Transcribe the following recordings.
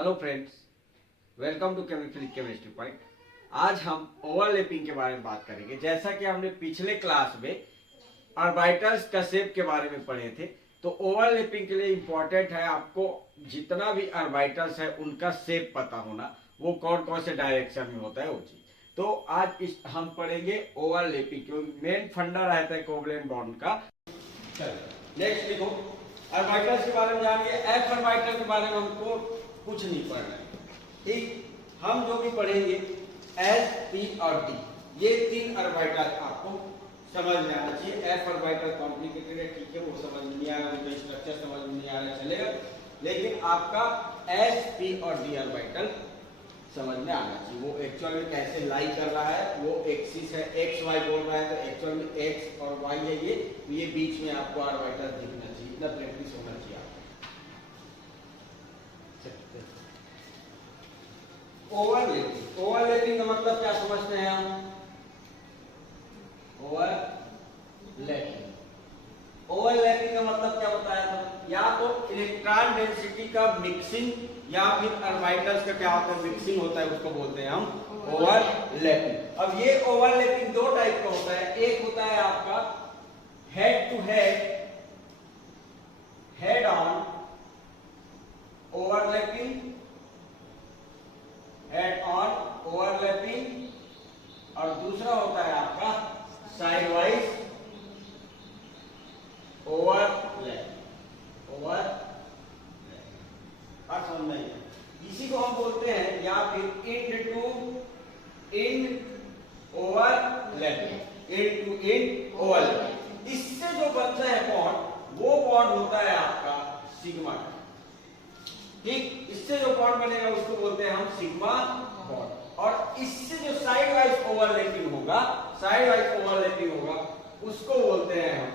Hello friends, welcome to chemistry point. आज हम overlapping के बारे में बात करेंगे। जैसा कि हमने पिछले क्लास में ऑर्बिटल्स का शेप के बारे में पढ़े थे, तो ओवरलैपिंग के लिए इम्पोर्टेंट है आपको जितना भी ऑर्बिटल्स है उनका शेप पता होना, वो कौन कौन से डायरेक्शन में होता है वो चीज। तो आज हम पढ़ेंगे ओवरलैपिंग, क्योंकि मेन फंडा रहता है कोवलेंट बॉन्ड का। नेक्स्ट लिखो, ऑर्बिटल्स के बारे में जानिए। एफ ऑर्बिटल के बारे में हमको कुछ नहीं पढ़ना है, ठीक। हम जो भी पढ़ेंगे एस, पी और डी, ये तीन ऑर्बिटल आपको समझ में आना चाहिए। एफ ऑर्बिटल कॉम्प्लिकेटेड है, ठीक है, वो समझ में नहीं आ रहा, उनका स्ट्रक्चर समझ में नहीं आ रहा, चलेगा। लेकिन आपका एस, पी और डी ऑर्बिटल समझ में आना चाहिए। वो एक्चुअल में कैसे लाई कर रहा है, वो एक्सिस है, एक्स वाई बोल रहा है तो एक्चुअल में एक्स और वाई है ये बीच में आपको ऑर्बिटल दिखना चाहिए। इतना प्रैक्टिस होना चाहिए। ओवरलैपिंग, ओवरलैपिंग का मतलब क्या समझते हैं हम? ओवरलैपिंग, ओवरलैपिंग का मतलब क्या बताया था? या तो इलेक्ट्रॉन डेंसिटी का मिक्सिंग या फिर ऑर्बिटल्स का क्या होता है, मिक्सिंग होता है, उसको बोलते हैं हम ओवरलैपिंग। अब ये ओवरलैपिंग दो टाइप का होता है। एक होता है आपका head to head, head on overlapping, head on overlapping, और दूसरा होता है आपका साइड वाइज ओवरलैपिंग। बात समझ में आई? इसी को हम बोलते हैं या फिर end to end overlapping, end to end overlapping. इससे जो बनता है बॉन्ड, वो बॉन्ड होता है आपका सिग्मा, ठीक। इससे जो बॉन्ड बनेगा उसको बोलते हैं हम सिग्मा बॉन्ड। और इससे जो साइड वाइज ओवरलैपिंग होगा, साइड वाइज ओवरलैपिंग होगा, उसको बोलते हैं हम,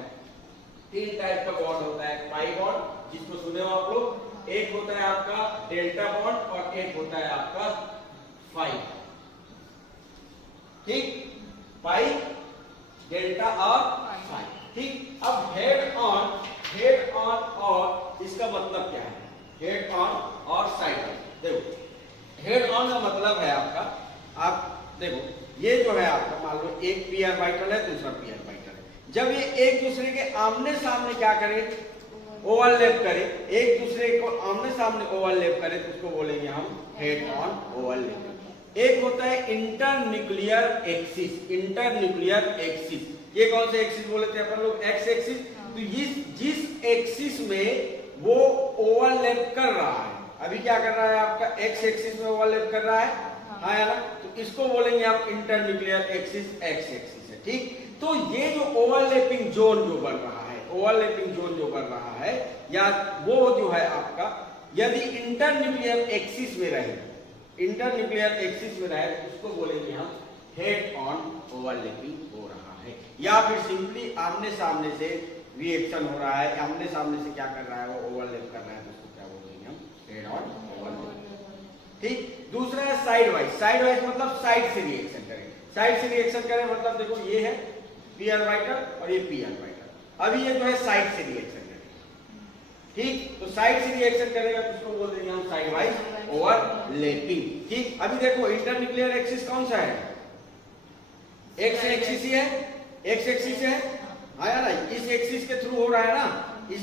तीन टाइप का बॉन्ड होता है। पाई बॉन्ड, जिसको सुने हो आप लोग, एक होता है आपका डेल्टा बॉन्ड और एक होता है आपका फाई, ठीक। पाई, डेल्टा और फाई, ठीक। अब हेड ऑन और इसका मतलब क्या है? हेड ऑन और साइड ऑन। देखो, हेड ऑन का मतलब है आपका, आप देखो ये जो है आपका, मान लो एक पी ऑर्बिटल है, दूसरा पी ऑर्बिटल है। जब ये एक दूसरे के आमने सामने क्या करे, ओवरलैप करे, एक दूसरे को आमने सामने ओवरलैप करे, तो उसको बोलेंगे हम हेड ऑन ओवरलैप। एक होता है इंटरन्यूक्लियर एक्सिस, इंटरन्यूक्लियर एक्सिस। ये कौन से एक्सिस बोले थे अपन लोग? X axis. तो जिस एक्सिस में वो ओवरलैप कर रहा है, अभी क्या कर रहा है आपका, एक्स एक्सिस में ओवरलैप कर रहा है, हाँ या ना? तो इसको बोलेंगे आप इंटरन्यूक्लियर एक्सिस, एक्स एक्सिस है, ठीक। तो ये जो ओवरलैपिंग जोन जो बन रहा है, ओवरलैपिंग जोन जो बन रहा है, या वो जो है आपका, यदि इंटरन्यूक्लियर एक्सिस में रहे, इंटरन्यूक्लियर एक्सिस में रहे, तो उसको बोलेंगे हम हेड ऑन ओवरलैपिंग हो रहा है। या फिर सिंपली आमने सामने से रिएक्शन हो रहा है, आमने सामने से क्या कर रहा है, वो ओवरलैप कर रहा है, तो उसको क्या बोलेंगे हम? हेड ऑन ओवरलैप, ठीक। दूसरा है साइड वाइज। साइड वाइज मतलब साइड से रिएक्शन करें, साइड से रिएक्शन करें मतलब देखो ये है पी ऑर्बिटल और ये पी ऑर्बिटल। अभी ये जो है साइड से रिएक्शन करेगा, ठीक। तो साइड से रिएक्शन करेगा तो उसको बोल देंगे हम साइड वाइज ओवरलैपिंग, ठीक। अभी देखो इंटरन्यूक्लियर एक्सिस कौन सा है? एक्स एक्सिस ही है, एक्स एक्सिस है, हाँ या ना? इस एक्सिस के थ्रू हो रहा है ना, इस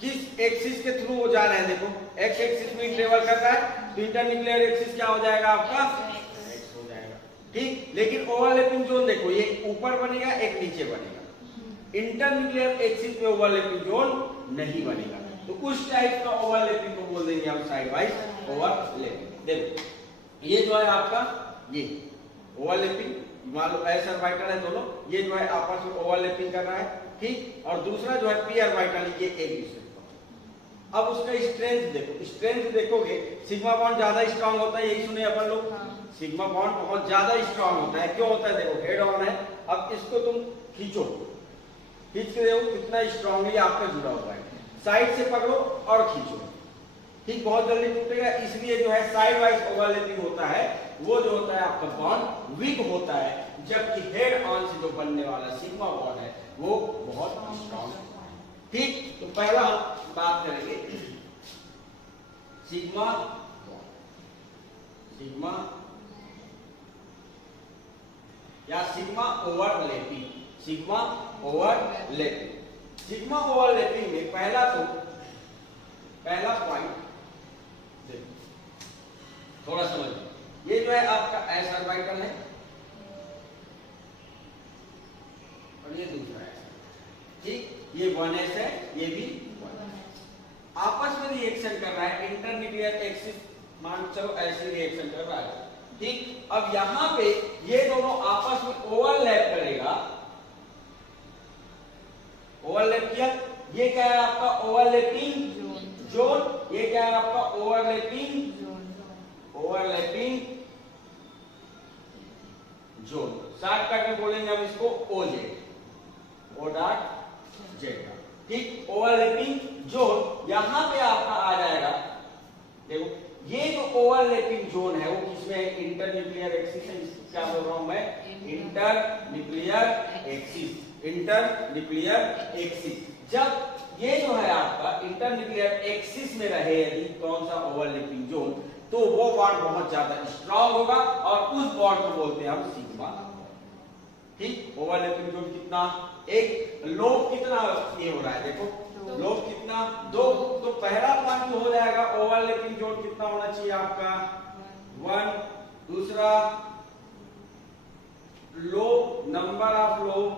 किस एक्सिस के थ्रू हो जा रहे हैं? देखो एक्स एक्सिस में ट्रेवल कर रहा है, तो इंटरन्यूक्लियर एक्सिस क्या हो जाएगा आपका? एक्स हो जाएगा, ठीक। लेकिन ओवरलैपिंग जोन देखो, ये ऊपर बनेगा, एक नीचे बनेगा। इंटरन्यूक्लियर एक्सिस में ओवरलैपिंग जोन नहीं बनेगा, तो उस टाइप का ओवरलैपिंग को बोल देंगे हम साइड वाइज ओवरलैपिंग। देखो ये जो है आपका, ये ओवरलैपिंग, मान लो एस ऑर्बिटल है दोनों, ये जो है आपस में ओवरलैपिंग कर रहा है, ठीक। और दूसरा जो है पी ऑर्बिटल, ये एक दूसरे को। अब उसका स्ट्रेंथ देखो, स्ट्रेंथ देखोगे, सिग्मा बॉन्ड ज्यादा स्ट्रांग होता है, यही सुने अपन लोग, सिग्मा बॉन्ड बहुत ज्यादा स्ट्रांग होता है। क्यों होता है? देखो हेड ऑन है, अब इसको तुम खींचो, खींच के देखो कितना स्ट्रांगली आपका जुड़ा हुआ है। साइड से पकड़ो और खींचो, ठीक, बहुत जल्दी टूटेगा। इसलिए जो है साइड वाइज ओवरलैपिंग होता है, वो जो होता है आपका बॉन्ड वीक होता है, जबकि हेड ऑन से जो बनने वाला सिग्मा बॉन्ड है वो बहुत स्ट्रांग है, ठीक। तो पहला हम बात करेंगे सिग्मा बॉन्ड। सिग्मा या sigma overlapping, sigma overlapping. Sigma overlapping में पहला पॉइंट देखो, थोड़ा समझो। ये जो है आपका एस ऑर्बिटल है और ये दूसरा एस, ठीक। ये 1s है, ये भी 1s। आपस में रिएक्शन कर रहा है, इंटरन्यूक्लियर एक्सिस मान चलो ऐसे रिएक्शन कर रहा है, ठीक। अब यहां पे ये दोनों आपस में ओवरलैप करेगा, ओवरलैप किया। ये क्या है आपका ओवरलैपिंग जोन, ये क्या है आपका ओवरलैपिंग जोन। शॉर्टकट में बोलेंगे हम इसको ओजेड, ओ डॉट जेड, ठीक। ओवरलैपिंग जोन यहां पे आपका आ जाएगा। देखो ये जो ओवरलैपिंग जोन है वो किसमें है, इंटरन्यूक्लियर एक्सिस है। क्या बोल रहा हूं मैं, इंटरन्यूक्लियर एक्सिस, इंटरन्यूक्लियर एक्सिस। जब ये जो है आपका इंटरन्यूक्लियर एक्सिस में रहे यदि कौन सा ओवरलैपिंग जोन, तो वो बॉन्ड बहुत ज्यादा स्ट्रांग होगा और उस बॉन्ड को बोलते हैं हम सिग्मा, ठीक। ओवरलैपिंग जोन कितना, एक लोब कितना ये हो रहा है, देखो लोब कितना 2, तो पहला पॉइंट हो जाएगा ओवरलैपिंग जोन कितना होना चाहिए आपका 1। दूसरा lobe, number of lobe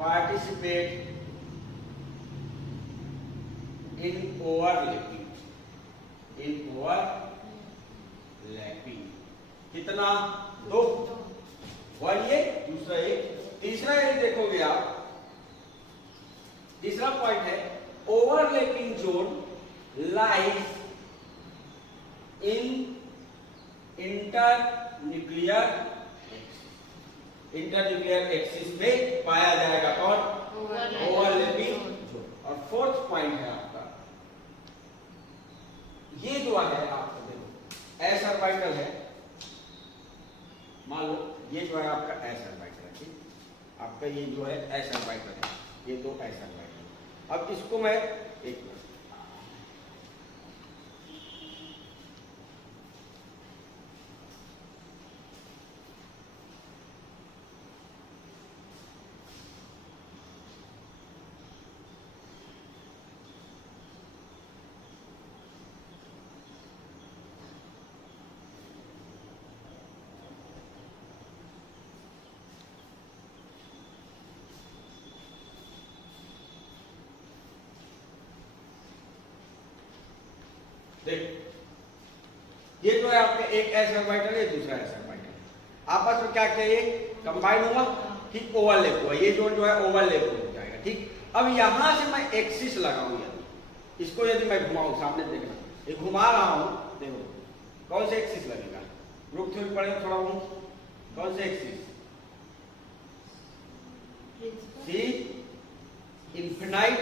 participate in overlapping, कितना 2, 1 ये, दूसरा एक। तीसरा ये देखोगे आप, तीसरा पॉइंट है overlapping zone lies in internuclear axis में पाया जाएगा कौन, ओवरलैपिंग जोन। और फोर्थ पॉइंट है आपका ये जो है आपका, देखो एस ऑर्बिटल है, मान लो ये जो है आपका एस ऑर्बिटल है, ठीक। आपका ये जो है एस ऑर्बिटल है, ये दो एस ऑर्बिटल। अब इसको मैं एक देख, ये जो है आपका एक एस ऑर्बिटल है, दूसरा एस ऑर्बिटल, आपस में क्या चाहिए, कंबाइन हुआ, ठीक, ओवरलैप हुआ। ये जोन जो है ओवरलैप हो जाएगा, ठीक। अब यहां से मैं एक्सिस लगाऊं, यदि इसको यदि मैं घुमाऊं, सामने देखना, ये घुमा रहा हूं, देखो कौन से एक्सिस लगेगा, रुक थोड़ी पड़ेगा थोड़ा बहुत, कौन से एक्सिस, सी इंफिनाइट,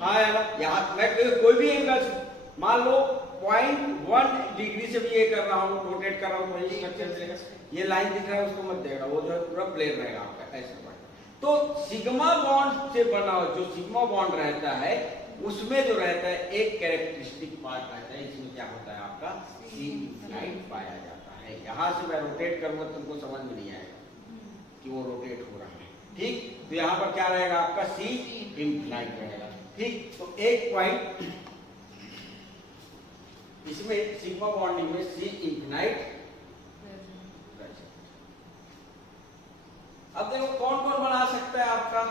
हाँ यार, यहाँ मैं कोई भी एंगल मान लो 0.1 डिग्री से भी ये कर रहा हूँ, रोटेट कर रहा हूँ, वही स्ट्रक्चर चलेगा। ये लाइन दिख रहा है उसको मत देखना, वो जो है पूरा प्लेन रहेगा आपका ऐसा बॉन्ड। तो सिग्मा बॉन्ड से बना जो सिग्मा बॉन्ड रहता है उसमें जो रहता है एक कैरेक्टरिस्टिक पार्ट रहता है, इसमें क्या होता है आपका सी इंफिनाइट पाया जाता है। यहाँ से मैं रोटेट करूंगा तुमको समझ में नहीं आएगा कि वो रोटेट हो रहा है, ठीक। तो यहाँ पर क्या रहेगा आपका सी इंफिनाइट रहेगा, ठीक। तो एक पॉइंट इसमें सिग्मा बॉन्डिंग में सी इंफिनाइट। अब देखो कौन कौन बना सकता है आपका,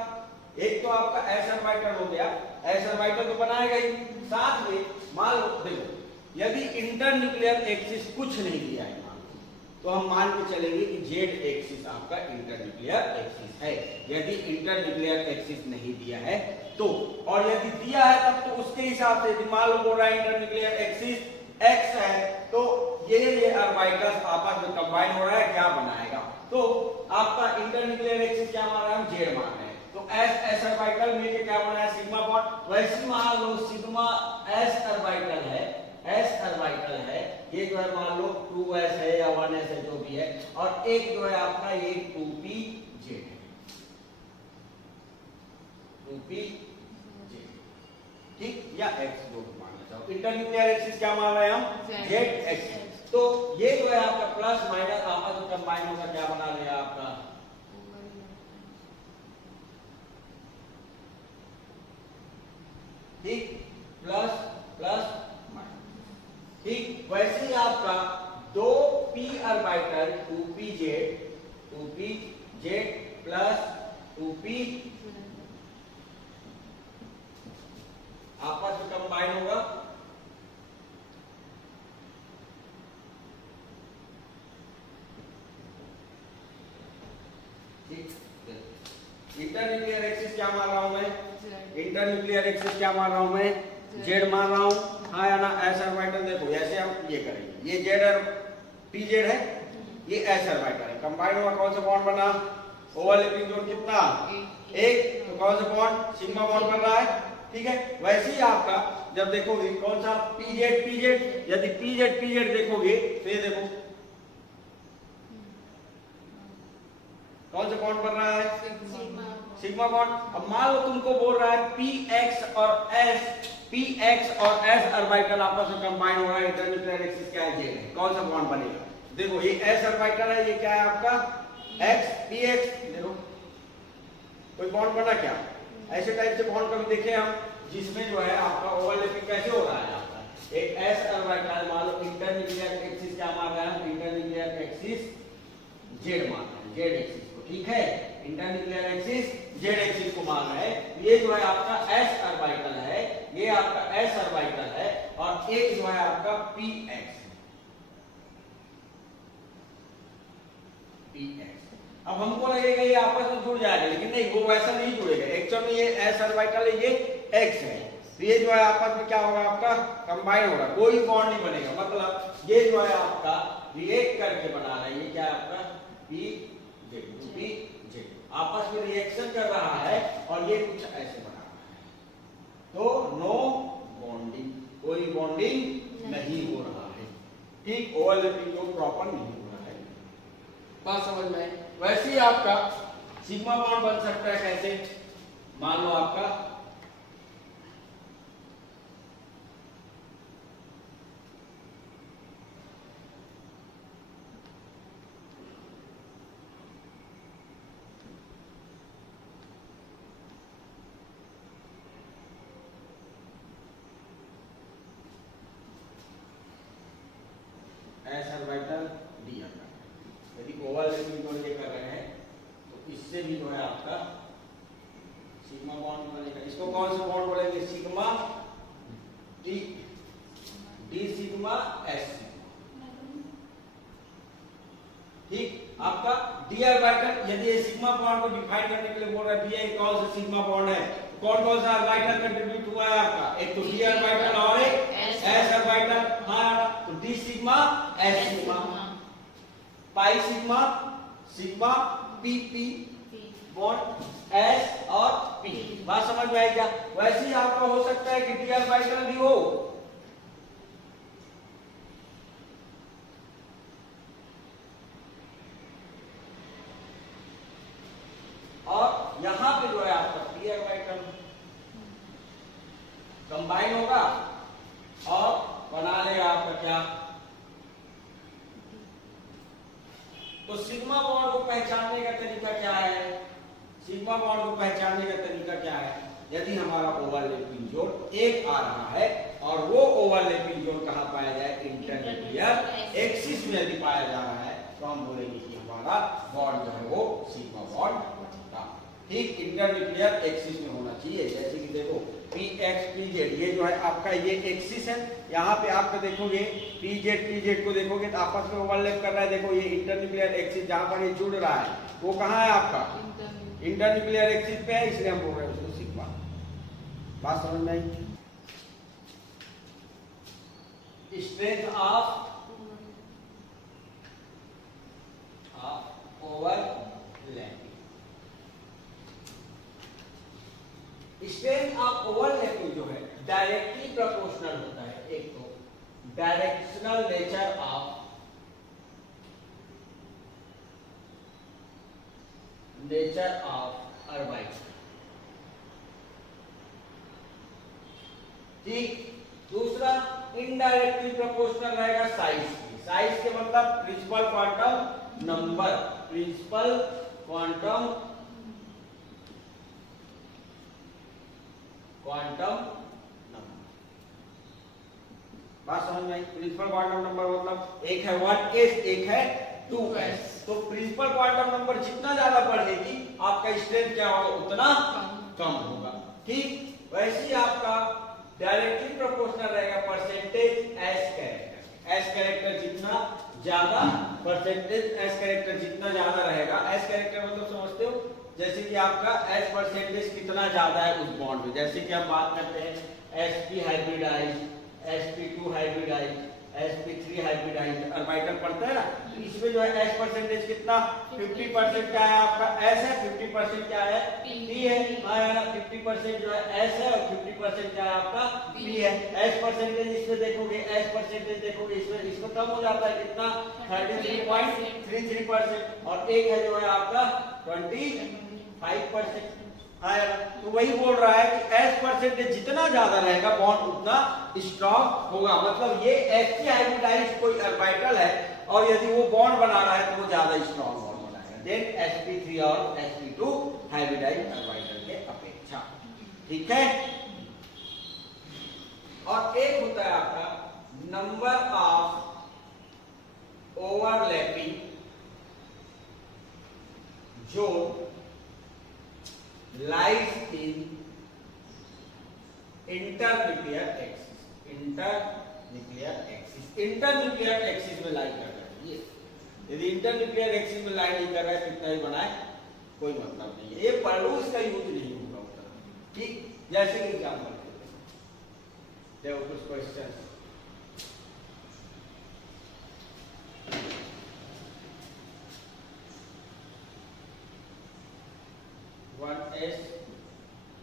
एक तो आपका एस ऑर्बिटल हो गया, एस ऑर्बिटल तो बनाएगा ही, साथ में मान लो देखो यदि इंटरन्यूक्लियर एक्सिस कुछ नहीं दिया है मान, तो हम मान के चलेंगे कि जेड एक्सिस आपका इंटरन्यूक्लियर एक्सिस है। यदि इंटरन्यूक्लियर एक्सिस नहीं दिया है तो, और यदि दिया है तब तो उसके हिसाब से मान लो बोल रहा है इंटरन्यूक्लियर एक्सिस एक्स है, तो ये ऑर्बिटल्स आपस में कंबाइन हो रहा है, क्या बनाएगा, तो आपका इंटरन्यूक्लियर एक्सिस क्या मान रहा है, हम जेड मान रहे हैं, तो एस एस ऑर्बिटल मिलके क्या बना है सिग्मा बॉन्ड। वैसे मान लो सिग्मा एस ऑर्बिटल है, एस ऑर्बिटल है, ये जो है मान लो 2s है या 1s है जो भी है, और एक जो है आपका ये 2p जेड है, 2p जेड, ठीक, या x जो मानना चाहो इंटरन्यूक्लियर एक्सिस क्या मान रहे हैं हम? Z axis. तो ये जो है आपका प्लस माइनस आपस में कंबाइन होगा, क्या बना लेगा आपका? ठीक, प्लस प्लस माइनस। ठीक, वैसे ही आपका दो P orbital 2pz plus 2p आपस में कंबाइन होगा, इंटरन्यूक्लियर एक्सिस क्या मान रहा हूं मैं? इंटरन्यूक्लियर एक्सिस क्या मान रहा हूं मैं? जेड मान रहा हूं, हाँ या ना? एस ऑर्बिटल देखो ऐसे हम ये करेंगे, ये जेड और पी जेड है, ये एस ऑर्बिटल है, कंबाइन हुआ, कौन सा बॉन्ड बना? ओवरलैपिंग जोन कितना? एक। तो कौन सा बॉन्ड? सिग्मा बॉन्ड बन रहा है। ठीक है, वैसे ही आपका जब देखोगे कौन सा? पीजेड, यदि पीजेड देखोगे तो ये देखो कौन सा बॉन्ड बन रहा है? Sigma bond. अब मान लो तुमको बोल रहा है पी एक्स और एस ऑर्बिटल आपस में कंबाइन हो रहा है, इंटरन्यूक्लियर एक्सिस क्या है? जेड है। कौन सा बॉन्ड बनेगा? देखो ये एस ऑर्बिटल है, ये क्या है आपका? X, p x. देखो कोई बॉन्ड बना क्या? ऐसे टाइप से बॉन्ड कभी देखे हम जिसमें जो है आपका ओवरलैपिंग कैसे हो रहा है आपका? एक एस ऑर्बिटल मान लो, इंटरन्यूक्लियर एक्सिस क्या मान रहा है? इंटरन्यूक्लियर एक्सिस जेड मान रहा है, जेड एक्सिस को। ठीक है, इंटरन्यूक्लियर एक्सिस जेड एक्सिस को मान रहा है। ये जो है आपका एस ऑर्बिटल है, ये आपका एस ऑर्बिटल है, और एक जो है आपका पी एक्स। अब हमको लगेगा ये आपस में जुड़ जाएगा, लेकिन नहीं, वो वैसा नहीं जुड़ेगा। एक्चुअल में ये एस ऑर्बिटल है, ये एक्स है, तो ये जो है आपस में क्या होगा? आपका कंबाइन होगा, कोई बॉन्ड नहीं बनेगा। मतलब ये जो है आपका रिएक्ट करके बना रहा है, ये क्या है आपका? पी जेड आपस में रिएक्शन कर रहा है, और ये कुछ ऐसे बना रहा है, तो नो बॉन्डिंग, कोई बॉन्डिंग नहीं हो रहा है। ठीक, ओवरलैपिंग जो प्रॉपर नहीं हो रहा है, बात समझ में आई? वैसे ही आपका सिग्मा बॉन्ड बन सकता है, कैसे? मान लो आपका एस ऑर्बिटल डी ऑर्बिटल, यदि ओवरलैपिंग जोन ये कर रहे हैं तो इससे भी जो है आपका सिग्मा बॉन्ड बनेगा। इसको कौन सा बॉन्ड बोलेंगे? Sigma D, D sigma S. ठीक, आपका डी ऑर्बिटल, यदि ये सिग्मा बॉन्ड को डिफाइन करने के लिए बोल रहा है डी कौन सा सिग्मा बॉन्ड है, कौन कौन सा ऑर्बिटल कंट्रीब्यूट हुआ है आपका? एक तो डी ऑर्बिटल और एक एस ऑर्बिटल। हाँ, तो D sigma S sigma, pi sigma, sigma P P bond S और पी। बात समझ में आई क्या? वैसे ही आपका हो सकता है कि डी ऑर्बिटल भी हो, और यहां पे जो है आपका पी ऑर्बिटल कंबाइन होगा और बना लेगा आपका क्या? तो सिग्मा बॉन्ड को पहचानने का तरीका क्या है? सिग्मा बॉन्ड को पहचानने का तरीका क्या है? यदि हमारा ओवरलैपिंग जोन एक आ रहा है, और वो ओवरलैपिंग जोन कहां पाया जाए? इंटरन्यूक्लियर एक्सिस में यदि पाया जा रहा है, तो हम बोलेंगे कि हमारा बॉन्ड जो है वो सिग्मा बॉन्ड बनेगा। ठीक, इंटरन्यूक्लियर एक्सिस में होना चाहिए। जैसे कि देखो पी एक्स पी जेड, ये जो है आपका ये एक्सिस है, यहाँ पे आपका देखोगे पी जेड को देखोगे तो आपस में ओवरलैप कर रहा है। देखो ये इंटरन्यूक्लियर एक्सिस जहां पर ये जुड़ रहा है वो कहाँ है आपका? इंटरन्यूक्लियर एक्सिस पे है, इसलिए हम बोल रहे हैं उसको सिग्मा। बात समझ में आई? Strength of overlapping, strength of overlapping जो है डायरेक्टली प्रोपोर्शनल होता है। एक तो डायरेक्शनल नेचर ऑफ ऑर्बिटल। ठीक, दूसरा इनडायरेक्टली प्रोपोर्शनल रहेगा साइज की। साइज के मतलब principal quantum number, principal quantum number. बात समझ में आई? प्रिंसिपल क्वांटम नंबर मतलब एक है 1s, एक है 2s। तो प्रिंसिपल क्वांटम नंबर जितना ज्यादा बढ़ेगी आपका स्ट्रेंथ क्या होगा, उतना कम होगा। ठीक वैसे ही आपका डायरेक्टली प्रोपोर्शनल रहेगा percentage S character. S character जितना ज्यादा, परसेंटेज एस कैरेक्टर जितना ज्यादा रहेगा। एस कैरेक्टर मतलब समझते हो, जैसे कि आपका एस परसेंटेज कितना ज्यादा है उस बॉन्ड में। जैसे कि हम बात करते हैं sp hybridise, sp2 hybridise, sp3 hybridise, orbital पढ़ते हैं ना, तो इसमें जो है s परसेंटेज कितना 50% क्या है आपका s है, 50% क्या है p है। हाँ 50% जो है s है और 50% क्या है आपका p है। s परसेंटेज इसमें देखोगे, s परसेंटेज देखोगे इसमें कम हो जाता है कितना 33.33%, और एक है जो है आपका 25%। हाँ तो वही बोल रहा है कि एस परसेंटेज जितना ज्यादा रहेगा बॉन्ड उतना स्ट्रॉन्ग होगा। मतलब ये sp हाइब्रिडाइज कोई ऑर्बिटल है और यदि वो बॉन्ड बना रहा है तो वो ज्यादा स्ट्रॉन्ग बॉन्ड बनाएगा देन sp3 और sp2 हाइब्रिडाइज ऑर्बिटल के अपेक्षा। ठीक है। और एक होता है आपका number of overlapping zone lies in internuclear axis। Internuclear axis, internuclear axis में लाई कर रहा है ये। यदि इंटरन्यूक्लियर एक्सिस में लाई नहीं कर रहा है कितना ही बनाए कोई मतलब नहीं है, ये पढ़ लो, इसका यूज नहीं होगा उतना। ठीक जैसे कि एग्जांपल देखो कुछ question. S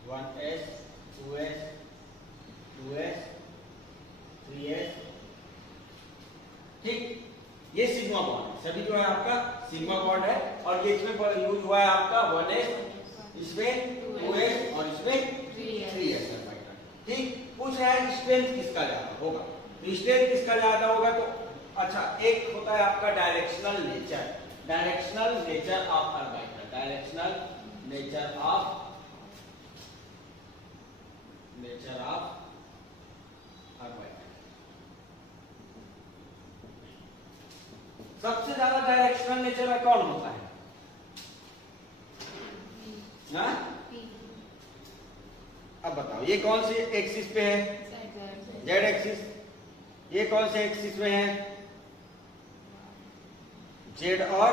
1s 2s 2s 3s। ठीक ये सिग्मा बॉन्ड है, सभी जो है आपका सिग्मा बॉन्ड है। और ये इसमें यूज हुआ है आपका 1s, इसमें 2s और इसमें 3s। ठीक पूछ रहा है स्ट्रेंथ किसका ज्यादा होगा, तो स्ट्रेंथ किसका ज्यादा होगा तो अच्छा एक होता है आपका directional nature, directional nature of orbital, directional nature of orbital. सबसे ज्यादा डायरेक्शनल नेचर में कौन होता है ना? अब बताओ ये कौन सी एक्सिस पे है, जेड एक्सिस। ये कौन से एक्सिस में है, जेड और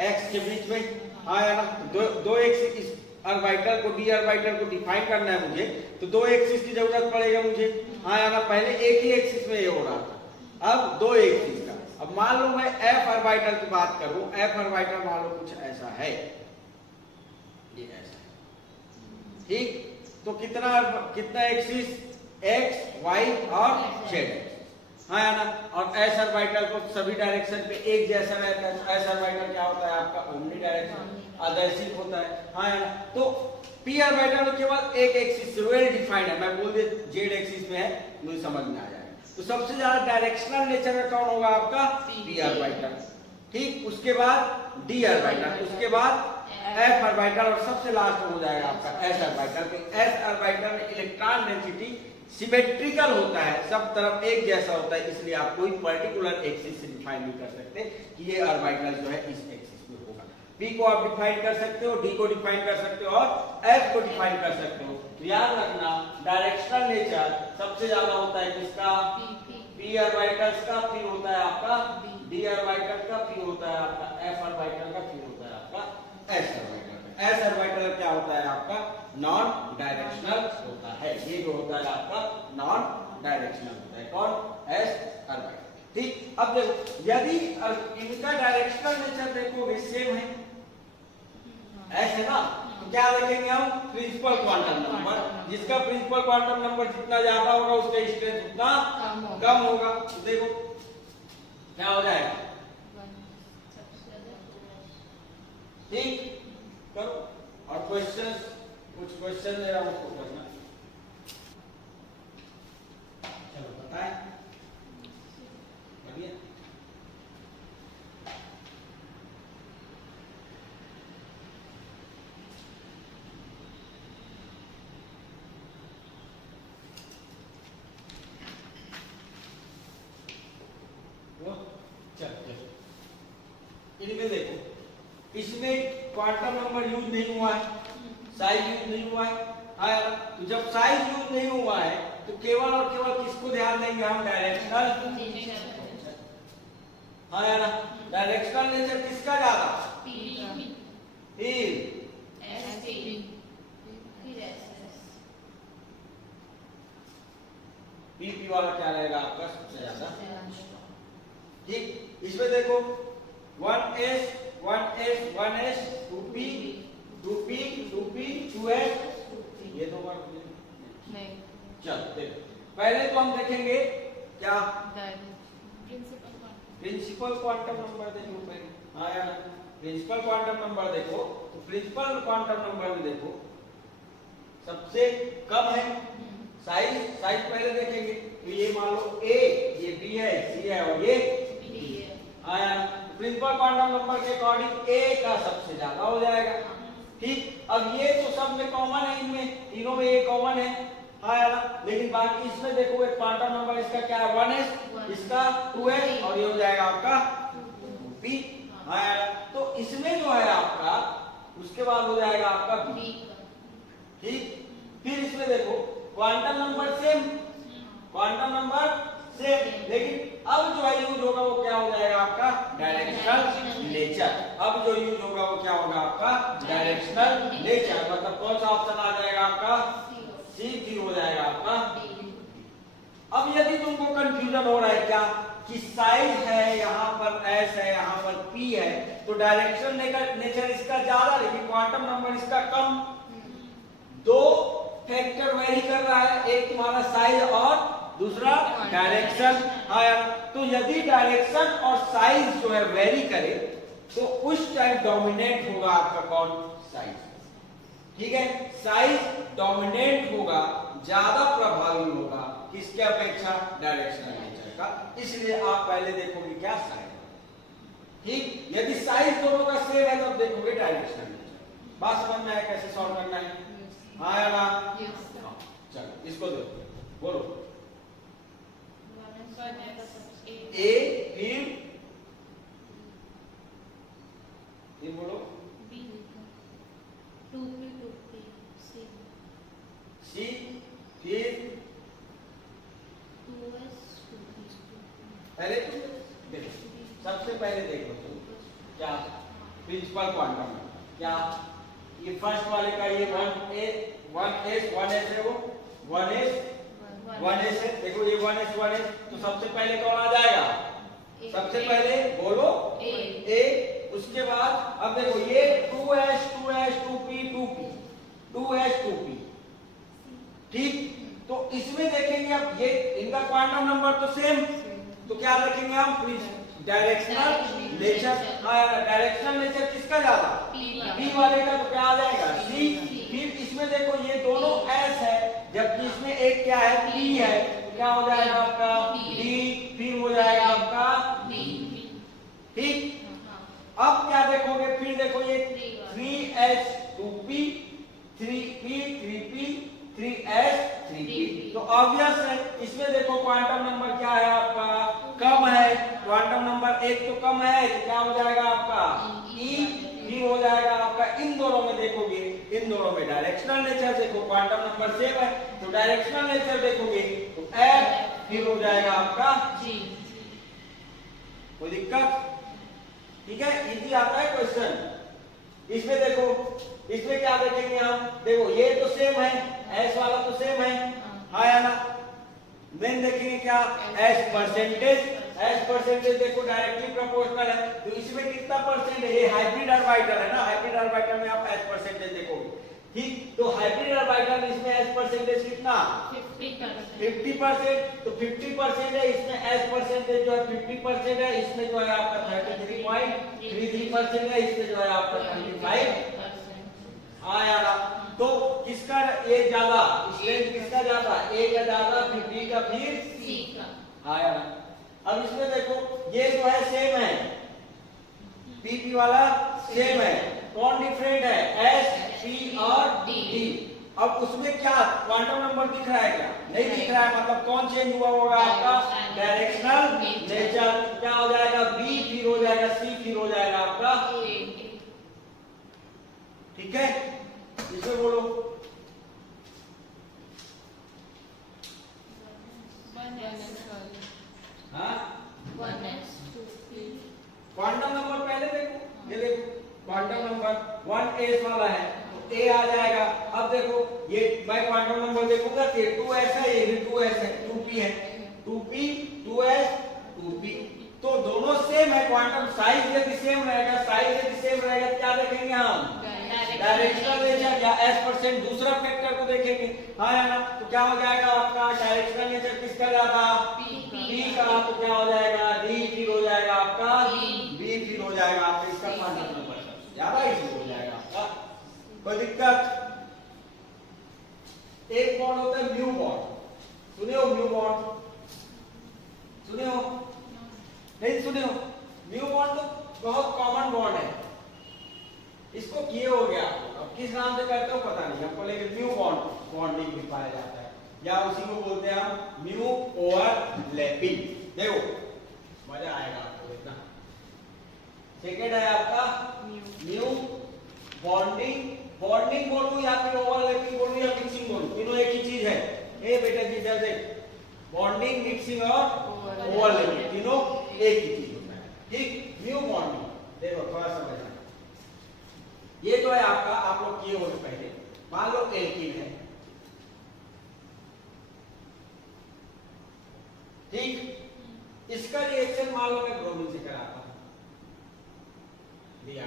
एक्स के बीच में। हाँ या ना, दो एक्सिस ऑर्बिटल को, डी ऑर्बिटल को डिफाइन करना है मुझे, तो दो एक्सिस की जरूरत पड़ेगा मुझे। हाँ या ना, पहले एक ही एक्सिस में ये हो रहा था, अब दो एक्सिस का। अब मान लो मैं एफ ऑर्बिटल की बात करूं, एफ ऑर्बिटल मान लो कुछ ऐसा है, ये ऐसा है। ठीक तो कितना एक्सिस, एक्स वाई और जेड। हाँ या ना, और एस ऑर्बिटल को सभी डायरेक्शन पे एक जैसा रहता है। एस ऑर्बिटल क्या होता है आपका ओमनी डायरेक्शन, आदर्शिक होता है। हाँ या ना, तो पी ऑर्बिटल में केवल एक एक्सिस वेल डिफाइंड है, मैं बोल दे जेड एक्सिस में है, मुझे समझ में आ जाएगा। तो सबसे ज्यादा डायरेक्शनल नेचर में कौन होगा आपका, पी ऑर्बिटल। ठीक उसके बाद डी ऑर्बिटल, उसके बाद एफ ऑर्बिटल और सबसे लास्ट में हो जाएगा आपका एस ऑर्बिटल। एस ऑर्बिटल में इलेक्ट्रॉन डेंसिटी सिमेट्रिकल होता है, सब तरफ एक जैसा होता है, इसलिए आप कोई पर्टिकुलर एक्सिस से डिफाइन नहीं कर सकते कि ये ऑर्बिटल जो है इस एक्सिस में होगा। पी को आप डिफाइन कर सकते हो, डी को डिफाइन कर सकते हो और एफ को डिफाइन कर सकते हो। तो याद रखना डायरेक्शनल नेचर सबसे ज्यादा होता है किसका, पी ऑर्बिटल्स का, फिर होता है आपका डी ऑर्बिटल का, फिर होता है आपका एफ ऑर्बिटल का, फिर होता है आपका एस ऑर्बिटल। एस ऑर्बिटल क्या होता है आपका, नॉन डायरेक्शनल होता है। ये जो होता है आपका नॉन डायरेक्शनल होता है, कौन, एस ऑर्बिटल। ठीक अब देखो यदि इनका डायरेक्शनल नेचर देखोगे सेम है, एस है ना, तो क्या देखेंगे हम, प्रिंसिपल क्वांटम नंबर, जिसका प्रिंसिपल क्वांटम नंबर जितना ज्यादा होगा उसका स्ट्रेंथ उतना कम होगा। तो देखो क्या हो जाएगा, ठीक करो। और क्वेश्चन, कुछ क्वेश्चन दे रहा हूं उसको करना। है बढ़िया। इनमें देखो, इसमें क्वांटम नंबर यूज नहीं हुआ है, साइज यूज नहीं हुआ है। तो जब साइज यूज नहीं हुआ है तो केवल और केवल किसको ध्यान देंगे हम? डायरेक्शनल। हाँ या ना? डायरेक्शनल नेचर किसका ज्यादा? पी वाला क्या रहेगा आपका? सबसे ज्यादा। ठीक, इसमें देखो 1s 1s 1s 2p 2p 2p 2s, ये दो बार नहीं। चल देखो, पहले तो हम देखेंगे क्या? प्रिंसिपल क्वांटम नंबर देखो पहले। हाँ यार, प्रिंसिपल क्वांटम नंबर देखो, तो प्रिंसिपल क्वांटम नंबर में देखो सबसे कम है साइज पहले देखेंगे। तो ये मान लो a, ये b है, c है और ये d है। हाँ यार, प्रिंसिपल क्वांटम नंबर के अकॉर्डिंग a का सबसे ज्यादा हो जाएगा। ठीक, अब ये तो सब में कॉमन है, इनमें तीनों में ये कॉमन है। हाँ यार, लेकिन बाकी इसमें देखो एक क्वांटम नंबर इसका क्या है? 1s, इसका 2s और ये हो जाएगा आपका 2p। हाँ यार, तो इसमें जो है आपका उसके बाद हो जाएगा आपका b। ठीक, फिर इसमें देखो quantum number same, quantum number same, लेकिन अब जो है यूज होगा वो क्या हो जाएगा आपका? Directional nature. अब जो यूज होगा वो क्या होगा आपका? Directional nature. मतलब कौन सा ऑप्शन आ जाएगा आपका? सी। फिर हो जाएगा आपका। अब यदि तुमको कंफ्यूजन हो रहा है क्या कि साइज है यहाँ पर s है, यहाँ पर p है, तो डायरेक्शनल नेचर इसका ज्यादा लेकिन क्वांटम नंबर इसका कम, दो फैक्टर वेरी कर रहा है, एक तुम्हारा साइज और दूसरा डायरेक्शन। हाँ यार, तो यदि डायरेक्शन और साइज जो है वेरी करे तो उस टाइम डोमिनेट होगा आपका कौन? साइज। ठीक है, साइज डोमिनेट होगा, ज्यादा प्रभावी होगा किसके अपेक्षा? डायरेक्शनल नेचर का। इसलिए आप पहले देखोगे क्या? साइज। ठीक, यदि साइज दोनों का सेम है तब देखोगे डायरेक्शनल नेचर। बात समझ में आया कैसे सॉल्व करना है? हाँ या ना? चलो इसको देखो, बोलो ए, फिर बोलो बी, 2p 2p सी, फिर 2s 2p। पहले देखो, सबसे पहले देखो तो क्या प्रिंसिपल क्वांटम क्या? ये फर्स्ट वाले का ये 1s है, वो 1s है। देखो ये 1s, तो सबसे पहले कौन आ जाएगा? सबसे पहले बोलो a। उसके बाद अब देखो ये 2s 2p 2s 2p। ठीक, तो इसमें देखेंगे अब ये इनका क्वांटम नंबर तो सेम, तो क्या रखेंगे हम? Directional nature. डायरेक्शनल नेचर किसका ज्यादा? p वाले का, तो क्या आ जाएगा? c। फिर इसमें देखो ये दोनों s है, जबकि इसमें एक क्या है? p है, तो क्या हो जाएगा आपका? d। फिर हो जाएगा आपका d। ठीक, अब क्या देखोगे? फिर देखो ये 3s 2p 3p 3p 3s 3p, तो ऑब्वियस है इसमें देखो क्वांटम नंबर क्या है आपका? कम है। क्वांटम नंबर एक तो कम है, तो क्या हो जाएगा आपका? e। फिर हो जाएगा आपका, इन दोनों में देखोगे, इन दोनों में डायरेक्शनल नेचर देखो, क्वांटम नंबर सेम है तो डायरेक्शनल नेचर देखोगे तो f। फिर हो जाएगा आपका g। कोई दिक्कत? ठीक है, इजी आता है क्वेश्चन। इसमें देखो, इसमें क्या देखेंगे हम? देखो ये तो सेम है, s वाला तो सेम है। हाँ या ना? मेन देखेंगे क्या? s परसेंटेज देखो डायरेक्टली प्रोपोर्शनल है, तो इसमें कितना परसेंट है? ये हाइब्रिड ऑर्बिटल है ना, हाइब्रिड ऑर्बिटल में आप s परसेंटेज देखोगे। ठीक, तो हाइब्रिड ऑर्बिटल में इसमें s परसेंटेज कितना? 50%। तो 50% है, इसमें s परसेंटेज जो है 50% है, इसमें जो है आपका 33.33% है, इसमें जो है आपका 25। हाँ यार, तो किसका ये ज्यादा? स्ट्रेंथ किसका ज्यादा? a का ज्यादा, फिर b का, फिर c का। हाँ यार, अब इसमें देखो ये जो है सेम है, पी वाला सेम है, कौन डिफरेंट है, एस पी और डी। अब उसमें क्या क्वांटम नंबर दिख रहा है क्या, नहीं दिख रहा है, मतलब कौन चेंज हुआ होगा आपका, डायरेक्शनल नेचर। क्या हो जाएगा, बी फिर हो जाएगा सी फिर हो जाएगा आपका, ठीक है। इसे बोलो हाँ, क्वांटम नंबर पहले देखो, ये देखो क्वांटम नंबर 1 एस वाला है तो ए आ जाएगा। अब देखो ये मैं क्वांटम नंबर देखूंगा कि 2s है, ये भी 2s है, 2p है, 2p 2s 2p, तो दोनों सेम है, क्वांटम साइज यदि सेम रहेगा, साइज यदि सेम रहेगा, क्या देखेंगे हम, डायरेक्शनल नेचर या s%, दूसरा फैक्टर को देखेंगे, हाँ है ना। तो क्या हो जाएगा आपका, डायरेक्शनल नेचर किसका ज्यादा, p का, तो क्या हो जाएगा, d फिर हो जाएगा आपका, b फिर हो जाएगा आपका, इसका क्वांटम नंबर ज्यादा इजी हो जाएगा आपका, कोई दिक्कत। एक बॉन्ड होता है म्यू बॉन्ड, सुने हो म्यू बॉन्ड, सुने हो नहीं सुने हो, म्यू बॉन्ड तो बहुत कॉमन बॉन्ड है, इसको किए हो गया, अब किस नाम से करते हो पता नहीं हमको, लेकिन म्यू बॉन्ड बॉन्डिंग भी पाया जाता है, या उसी को बोलते हैं हम म्यू ओवरलैपिंग। देखो मजा आएगा आपको देखना। सेकेंड है आपका म्यू बॉन्डिंग, बॉन्डिंग बोलूं या फिर ओवरलैपिंग बोलूं या मिक्सिंग बोलूं, तीनों एक ही चीज है। ए बेटा जी जल्दी, बॉन्डिंग मिक्सिंग और ओवरलैपिंग तीनों एक ही चीज होता है, ठीक। म्यू बॉन्डिंग देखो थोड़ा समझना, ये जो है आपका, आप लोग किए होंगे पहले, मान लो एल्कीन है, ठीक, इसका रिएक्शन मान लो मैं ब्रोमीन से कराता हूं, दिया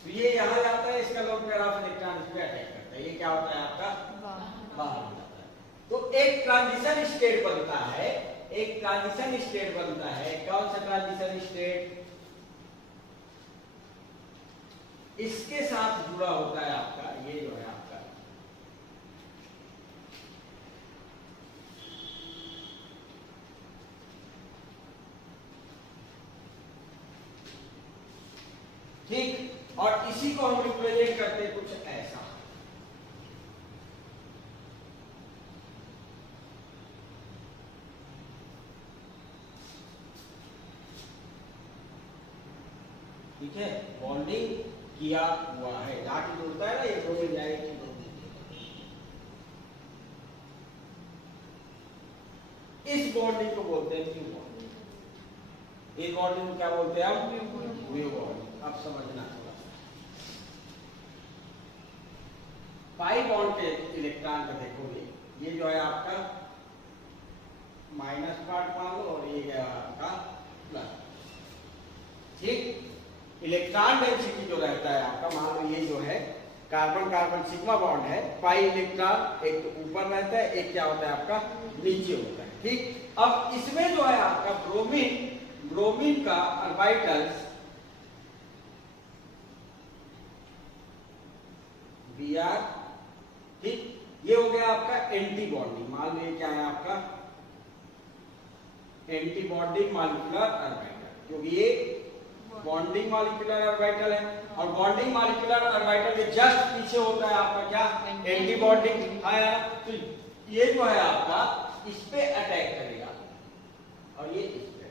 तो ये यहां जाता है, इसका लोन पेयर ऑफ इलेक्ट्रॉन इस पे अटैक करता है, ये क्या होता है आपका, बाहर हो जाता है। तो एक ट्रांजिशन स्टेट बनता है, एक ट्रांजिशन स्टेट बनता है, कौन सा ट्रांजिशन स्टेट, इसके साथ जुड़ा होता है आपका, ये जो है आपका ठीक, और इसी को हम रिप्रेजेंट करते हैं कुछ ऐसा, ठीक है, बॉन्डिंग किया हुआ है, जाके जुड़ता है ना, ये ब्रोमीन जाएगी, इस बॉन्डिंग को बोलते हैं म्यू बॉन्डिंग, इस बॉन्डिंग को क्या बोलते हैं हम, म्यू बॉन्डिंग। अब समझना थोड़ा, पाई बॉन्ड के इलेक्ट्रॉन का देखोगे, ये जो है आपका माइनस पार्ट मान लो और ये है आपका प्लस, ठीक। इलेक्ट्रॉन डेंसिटी जो रहता है आपका, मान लो ये जो है कार्बन कार्बन सिग्मा बॉन्ड है, पाई इलेक्ट्रॉन एक तो ऊपर रहता है, एक क्या होता है आपका नीचे होता है, ठीक। अब इसमें जो है आपका ब्रोमीन, ब्रोमीन का ऑर्बिटल्स Br, ठीक, ये हो गया आपका एंटी बॉन्डिंग, मान लो ये क्या है आपका एंटी बॉन्डिंग मॉलिक्यूलर ऑर्बिटल, क्योंकि ये बॉन्डिंग मॉलिक्यूलर ऑर्बिटल है, और बॉन्डिंग मॉलिक्यूलर ऑर्बिटल के जस्ट पीछे होता है आपका क्या, एंटी बॉन्डिंग, हाँ यार। तो ये जो है आपका इस पे अटैक करेगा और ये इस पे,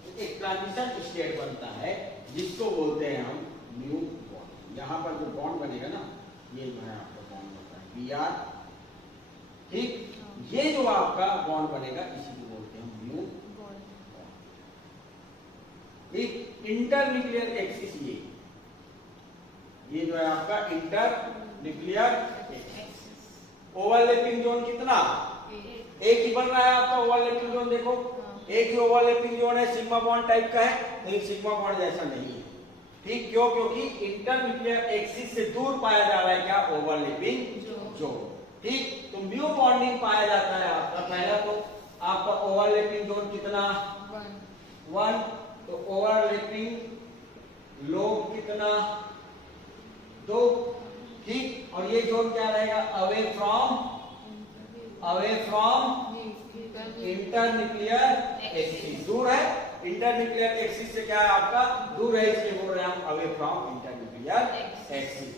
तो एक ट्रांजिशन स्टेट बनता है जिसको बोलते हैं हम म्यू बॉन्ड। यहाँ पर जो बॉन्ड बनेगा ना, ये जो है आपका बॉन्ड होता है Br, ठीक, ये जो आपका बॉन्ड बनेगा इसी को बोलते हैं म्यू बॉन्ड, ठीक। इंटर न्यूक्लियर एक्सिस, ये जो है आपका inter nuclear axis, overlapping zone कितना, एक ही बन रहा है आपका ओवरलैपिंग जोन, देखो एक ही ओवरलैपिंग जोन है, सिग्मा बॉन्ड टाइप का है, लेकिन सिग्मा बॉन्ड जैसा नहीं है, ठीक, क्यों, क्योंकि इंटर न्यूक्लियर एक्सिस से दूर पाया जा रहा है क्या, ओवरलैपिंग जोन, ठीक। तो म्यू बॉन्डिंग पाया जाता है आपका, पहला तो आपका ओवरलैपिंग जोन कितना, 1, तो ओवरलैपिंग लोब कितना, 2, ठीक। और ये जोन क्या रहेगा, अवे फ्रॉम इंटरन्यूक्लियर एक्सिस, दूर है। इंटरन्यूक्लियर एक्सिस से क्या है आपका, दूर है, इसलिए बोल रहे हैं हम away from internuclear axis.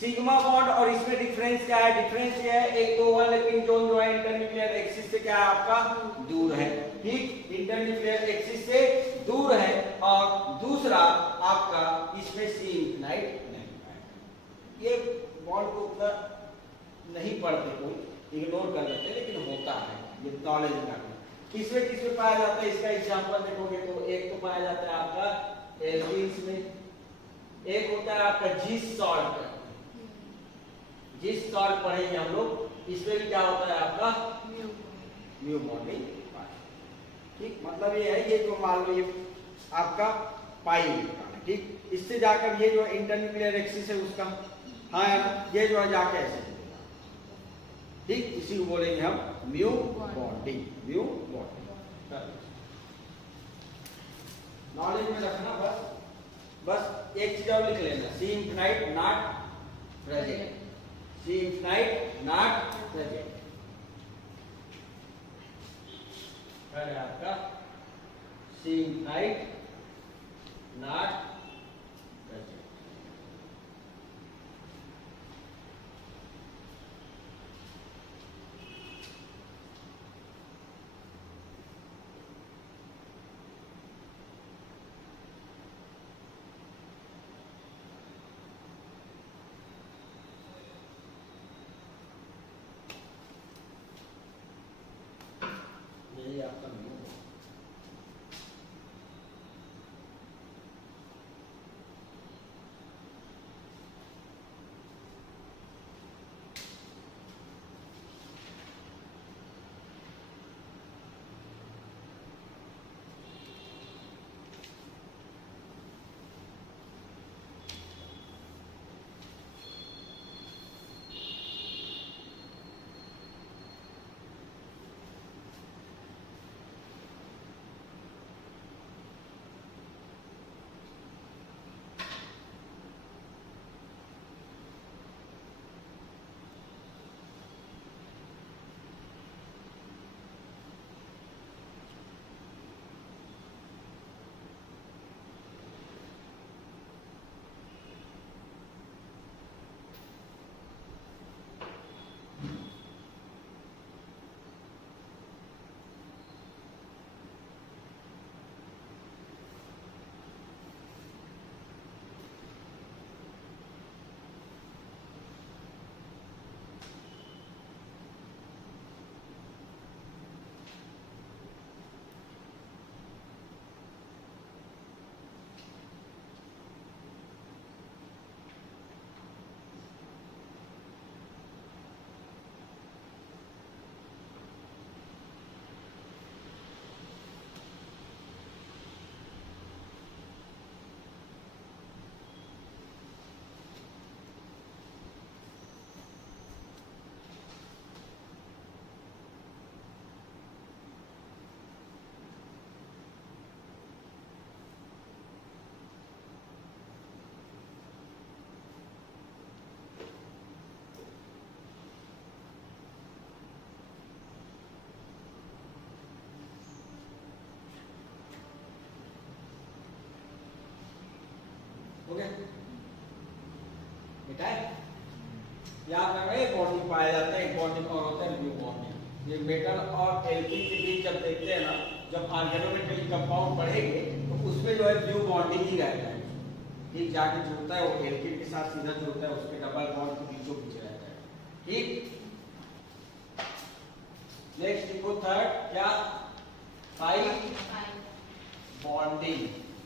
Sigma bond और इसमें डिफरेंस क्या है, डिफरेंस ये है, एक तो ओवरलैपिंग जोन जो है इंटरन्यूक्लियर एक्सिस से क्या है आपका, दूर है, ठीक, इंटरन्यूक्लियर एक्सिस से दूर है। और दूसरा आपका इसमें सी इंफिनाइट नहीं है। ये बॉन्ड को उतना नहीं पढ़ते, कोई इग्नोर कर देते, लेकिन होता है, ये नॉलेज का। किसमें पाया जाता है, इसका एग्जांपल देखोगे तो एक तो पाया जाता है आपका एल्कीन्स में, एक होता है आपका जिस सॉल्ट पढ़ेंगे हम लोग, इसमें भी क्या होता है आपका म्यू बॉन्डिंग, ठीक। मतलब ये है, ये जो मान लो ये आपका पाई इलेक्ट्रॉन है, ठीक। इससे जाकर ये जो इंटरन्यूक्लियर एक्सिस है उसका, हाँ ये जो है जाके ऐसे, ठीक, इसी को बोलेंगे हम mu bonding, mu bonding. Knowledge में रखना बस एक चीज और लिख लेना, C infinite not present, C infinite not present है आपका, सी इंफिनाइट नॉट प्रेजेंट। यही आपका म्यू है। हो गया, बेटा याद रखना, एक बॉन्डिंग पाया जाता है, एक बॉन्डिंग और होता है म्यू बॉन्डिंग। ये मेटल और एल्कीन के बीच जब देखते हैं ना, जब ऑर्गेनोमेटेलिक कंपाउंड पढ़ेंगे तो उसमें जो है म्यू बॉन्डिंग ही रहता है, ठीक, जाके जुड़ता है वो एल्कीन के साथ सीधा जुड़ता है, उसके डबल बॉन्ड के बीचों बीच रहता है, ठीक। नेक्स्ट देखो थर्ड, क्या, पाई बॉन्डिंग।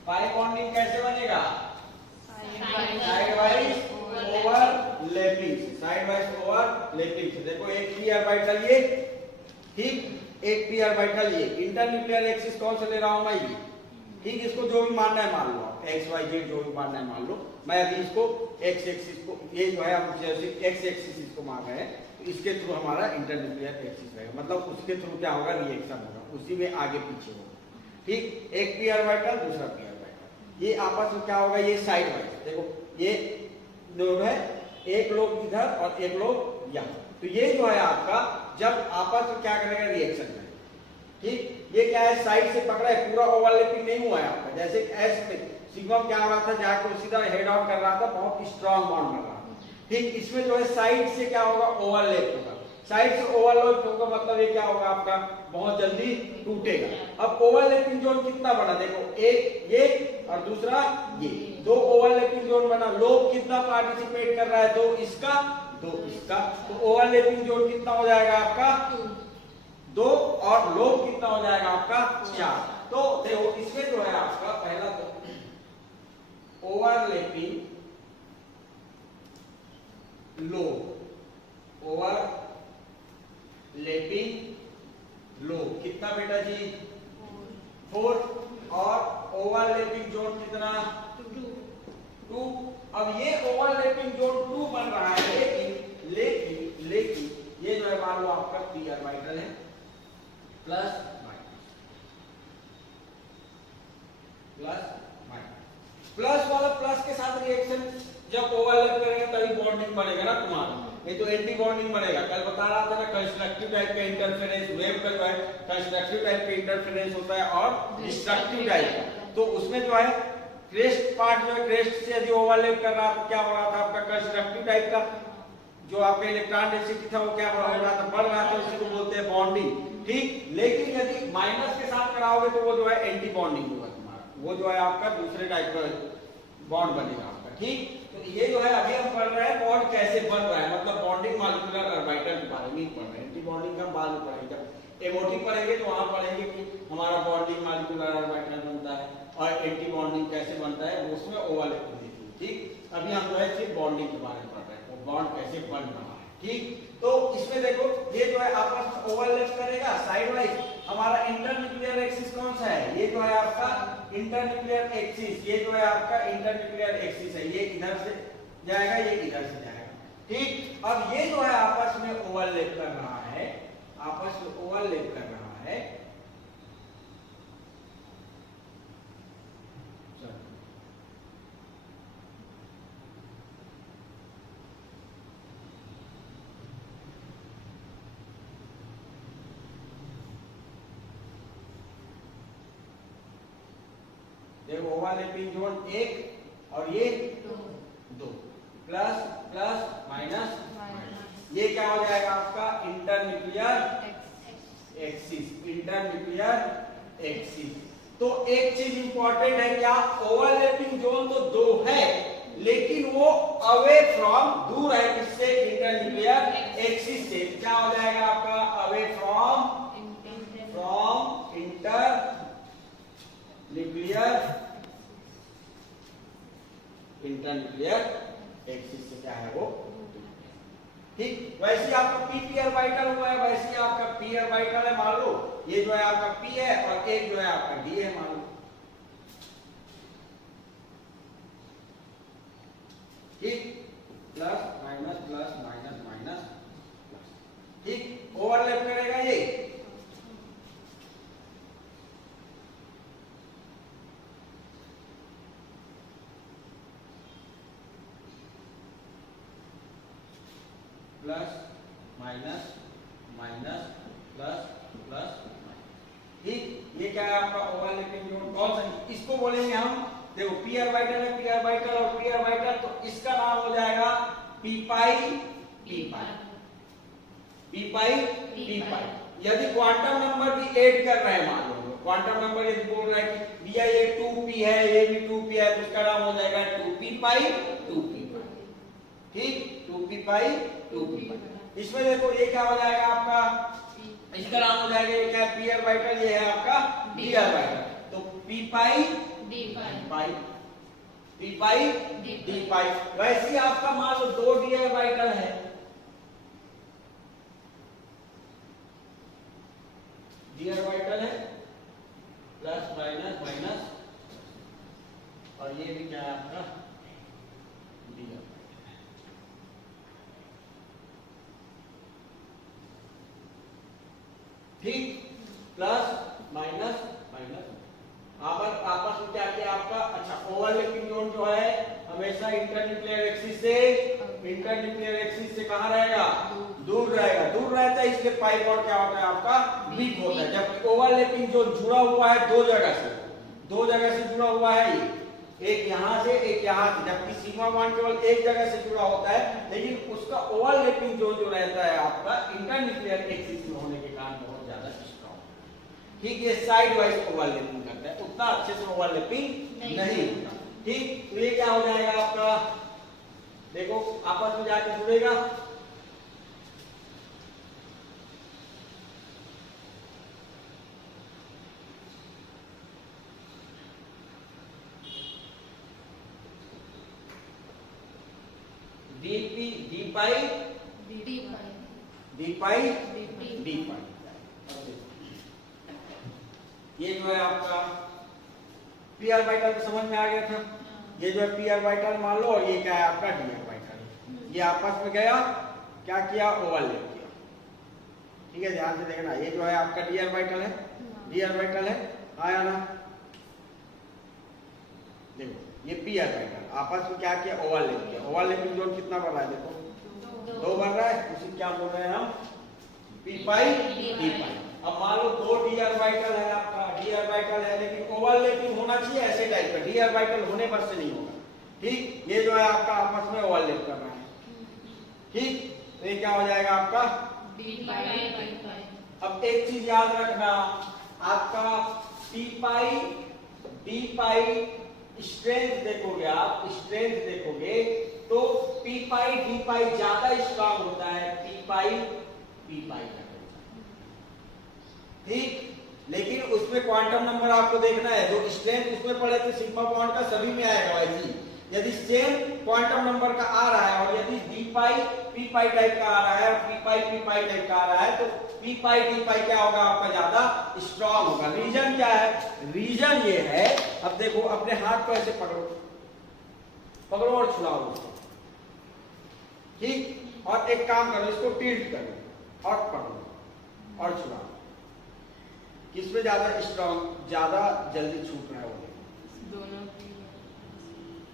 पाई बॉन्डिंग कैसे बनेगा, side wise overlapping, side wise overlapping से। देखो एक पी ऑर्बिटल ये, ठीक, एक पी ऑर्बिटल ये, इंटरन्यूक्लियर एक्सिस कौन सा ले रहा हूं मैं, ये, ठीक। इसको जो भी मानना है मान लो, एक्स वाई जेड जो भी मानना है मान लो। मैं अभी इसको एक्स एक्सिस को, ये जो है हम जैसे एक्स एक्सिस इसको मान रहे हैं, तो इसके थ्रू हमारा इंटरन्यूक्लियर एक्सिस रहेगा, मतलब उसके थ्रू क्या होगा, रिएक्शन होगा, उसी में आगे पीछे होगा, ठीक। एक पी ऑर्बिटल दूसरा पी ऑर्बिटल, ये आपस में क्या होगा, ये साइड वाइज, देखो ये नोड है, एक लोग इधर और एक लोग यहाँ। तो ये जो है आपका जब आपस में क्या करेगा, रिएक्शन करेगा। ठीक, ये क्या है, साइड से पकड़ा है, पूरा ओवरलैपिंग नहीं हुआ है आपका। जैसे एस में सिग्मा क्या हो रहा था, जाकर सीधा हेड ऑन कर रहा था, बहुत स्ट्रांग बॉन्ड बन रहा था। ठीक, इसमें जो है साइड से क्या होगा, ओवरलैप होगा। साइड से ओवरलैप होगा मतलब ये क्या होगा आपका, बहुत जल्दी टूटेगा। अब ओवरलैपिंग जोन कितना बना, देखो एक ये और दूसरा ये, दो ओवरलैपिंग जोन बना। लोब कितना पार्टिसिपेट कर रहा है, दो इसका दो इसका, तो ओवरलैपिंग जोन कितना हो जाएगा आपका, दो, और लोब कितना हो जाएगा आपका, 4। तो देखो इसमें जो है आपका पहला तो ओवरलैपिंग लोब, ओवरलैपिंग लोब कितना बेटा जी, 4, और ओवरलैपिंग जोन कितना, 2। अब ये ओवरलैपिंग जोन 2 बन रहा है, लेकिन ये जो है मान लो आपका पी ऑर्बिटल है, प्लस प्लस वाला प्लस के साथ रिएक्शन जब ओवरलैप करेंगे तभी बॉन्डिंग बनेगा ना तुम्हारा, नहीं तो एंटी बॉन्डिंग बनेगा। कल बता रहा था ना कंस्ट्रक्टिव टाइप का इंटरफेरेंस, वेव का जो है कंस्ट्रक्टिव टाइप का इंटरफेरेंस होता है और डिस्ट्रक्टिव टाइप का। तो उसमें जो है क्रेस्ट पार्ट जो है, क्रेस्ट से यदि ओवरलैप कर रहा था क्या हो रहा था आपका, कंस्ट्रक्टिव टाइप का जो आपका इलेक्ट्रॉन डेंसिटी था वो क्या हो रहा था, बढ़ रहा था, उसी को बोलते हैं बॉन्डिंग। ठीक, लेकिन यदि माइनस के साथ कराओगे तो वो जो है एंटी बॉन्डिंग होगा तुम्हारा, वो जो है आपका दूसरे टाइप का बॉन्ड बनेगा आपका। ठीक, तो ये जो है अभी हम पढ़ रहे हैं बॉन्ड कैसे बन रहा है, मतलब बॉन्डिंग मॉलिक्यूलर ऑर्बिटल के बारे में पढ़ रहे हैं। एंटी बॉन्डिंग हम बाद में पढ़ेंगे, जब एमओटी पढ़ेंगे तो वहां पढ़ेंगे कि हमारा बॉन्डिंग मॉलिक्यूलर ऑर्बिटल बनता है और एंटी बॉन्डिंग कैसे बनता है, वो उसमें ओवरलैपिंग देखिए। ठीक, अभी हम जो है सिर्फ बॉन्डिंग के बारे में पढ़ रहे हैं, वो बॉन्ड कैसे बन रहा है। ठीक, तो इसमें देखो ये जो है आपस में ओवरलैप करेगा साइड वाइज। हमारा इंटरन्यूक्लियर एक्सिस कौन सा है, ये जो है आपका इंटरन्यूक्लियर एक्सिस, ये जो है आपका इंटरन्यूक्लियर एक्सिस है, ये इधर से जाएगा, ये इधर से जाएगा। ठीक, अब ये जो है आपस में ओवरलैप कर रहा है, आपस में ओवरलैप कर रहा है। देखो ओवरलैपिंग जोन 1 और ये 2, प्लस प्लस माइनस, ये क्या हो जाएगा आपका इंटरन्यूक्लियर एक्सिस, इंटरन्यूक्लियर एक्सिस। तो एक चीज इंपॉर्टेंट है, क्या ओवरलैपिंग जोन तो 2 है लेकिन वो अवे फ्रॉम, दूर है किससे, इंटरन्यूक्लियर एक्सिस से। क्या हो जाएगा आपका, अवे फ्रॉम इंटरन्यूक्लियर एक्सिस से क्या है वो। ठीक, वैसे आपका पी ऑर्बिटल हुआ है, वैसे आपका पी ऑर्बिटल है, मान लो ये जो है आपका पी है और एक जो है आपका डी है, मान लो। ठीक, plus minus plus minus minus, ठीक, ओवरलैप करेगा ये। Plus minus minus plus plus, ठीक, ये क्या है आपका ओवरलैपिंग जोन कौन सा, इसको बोलेंगे हम, देखो पी ऑर्बिटल है, पी ऑर्बिटल और पी ऑर्बिटल, तो इसका नाम हो जाएगा पी पाई पी पाई, पी पाई पी पाई। यदि क्वांटम नंबर भी ऐड कर रहे हैं, मान लो क्वांटम नंबर यदि बोल रहा है कि भैया ये 2p है, ये भी 2p है, तो इसका नाम हो जाएगा 2p पाई 2p पाई। ठीक, 2p पाई 2p पाई। इसमें देखो ये क्या हो जाएगा आपका, इसका नाम हो जाएगा, ये क्या है, पी ऑर्बिटल, ये है आपका डी ऑर्बिटल, तो पी पाई डी पाई, पी पाई डी पाई। वैसे ही आपका मान लो 2 डी ऑर्बिटल है, डी ऑर्बिटल है, प्लस माइनस माइनस, और ये भी क्या है आपका डी ऑर्बिटल। ठीक, प्लस माइनस माइनस, आपस में क्या किया आपका, अच्छा ओवरलैपिंग जोन जो है हमेशा इंटरन्यूक्लियर एक्सिस से इंटरन्यूक्लियर एक्सिस से कहाँ रहेगा, दूर रहेगा, दूर रहता है, इसलिए पाई बॉन्ड क्या होता है आपका, वीक होता है। जबकि ओवरलैपिंग जो जुड़ा हुआ है दो जगह से जुड़ा हुआ है, ये एक यहाँ से एक यहाँ से, जबकि सिग्मा बॉन्ड केवल एक जगह से जुड़ा होता है, लेकिन उसका ओवरलैपिंग जो रहता है आपका इंटरन्यूक्लियर एक्सिस में होने के कारण बहुत ज्यादा स्ट्रॉन्ग। ठीक, ये साइड वाइज ओवरलैपिंग करता है, उतना अच्छे से ओवरलैपिंग नहीं होता। ठीक, तो ये क्या हो जाएगा आपका, देखो आपस में जाके जुड़ेगा, डी पाई ये जो है आपका पी ऑर्बिटल तो समझ में आ गया था। ये जो है पी ऑर्बिटल मान लो, और ये क्या है आपका डी ऑर्बिटल। ये आपस में गया, क्या किया, ओवरलैप किया। ठीक है, ध्यान से देखना, ये जो है आपका डी ऑर्बिटल है, डी ऑर्बिटल है, आया ना, देखो ये पी ऑर्बिटल आपस में क्या किया, ओवरलैप किया। ओवरलैपिंग जोन कितना बढ़ रहा है, देखो 2 बढ़ रहा है, उसी क्या बोल रहे हैं हम, पी पाई डी पाई। अब मान लो 2 डी ऑर्बिटल है आपका, डी ऑर्बिटल है, लेकिन ओवरलैपिंग होना चाहिए ऐसे टाइप का, डी ऑर्बिटल होने पर से नहीं होगा। ठीक, ये जो है आपका आपस में ओवरलैप कर रहा है। ठीक, तो ये क्या हो जाएगा आपका डी पाई। अब एक चीज याद रखना, आपका पी पाई डी पाई स्ट्रेंथ देखोगे, आप स्ट्रेंथ देखोगे तो पी पाई डी पाई ज्यादा स्ट्रांग होता है पी पाई का। ठीक, लेकिन उसमें क्वांटम नंबर आपको देखना है, जो स्ट्रेंथ उसमें पड़े थे सिग्मा बॉन्ड का सभी में आएगा भाई। यदि सेम क्वांटम नंबर का आ रहा है और यदि डी पाई पी पाई टाइप का आ रहा है और पी पाई टाइप का आ रहा है, तो पी पाई डी पाई क्या होगा आपका, ज्यादा स्ट्रांग होगा। रीजन क्या है, रीजन ये है, अब देखो अपने हाथ को ऐसे पकड़ो और छुड़ाओ उसको। ठीक, और एक काम करो, इसको टिल्ट करो और पकड़ो और छुड़ाओ। किसमें ज्यादा स्ट्रांग, ज्यादा जल्दी छूट रहा है वो दोनों।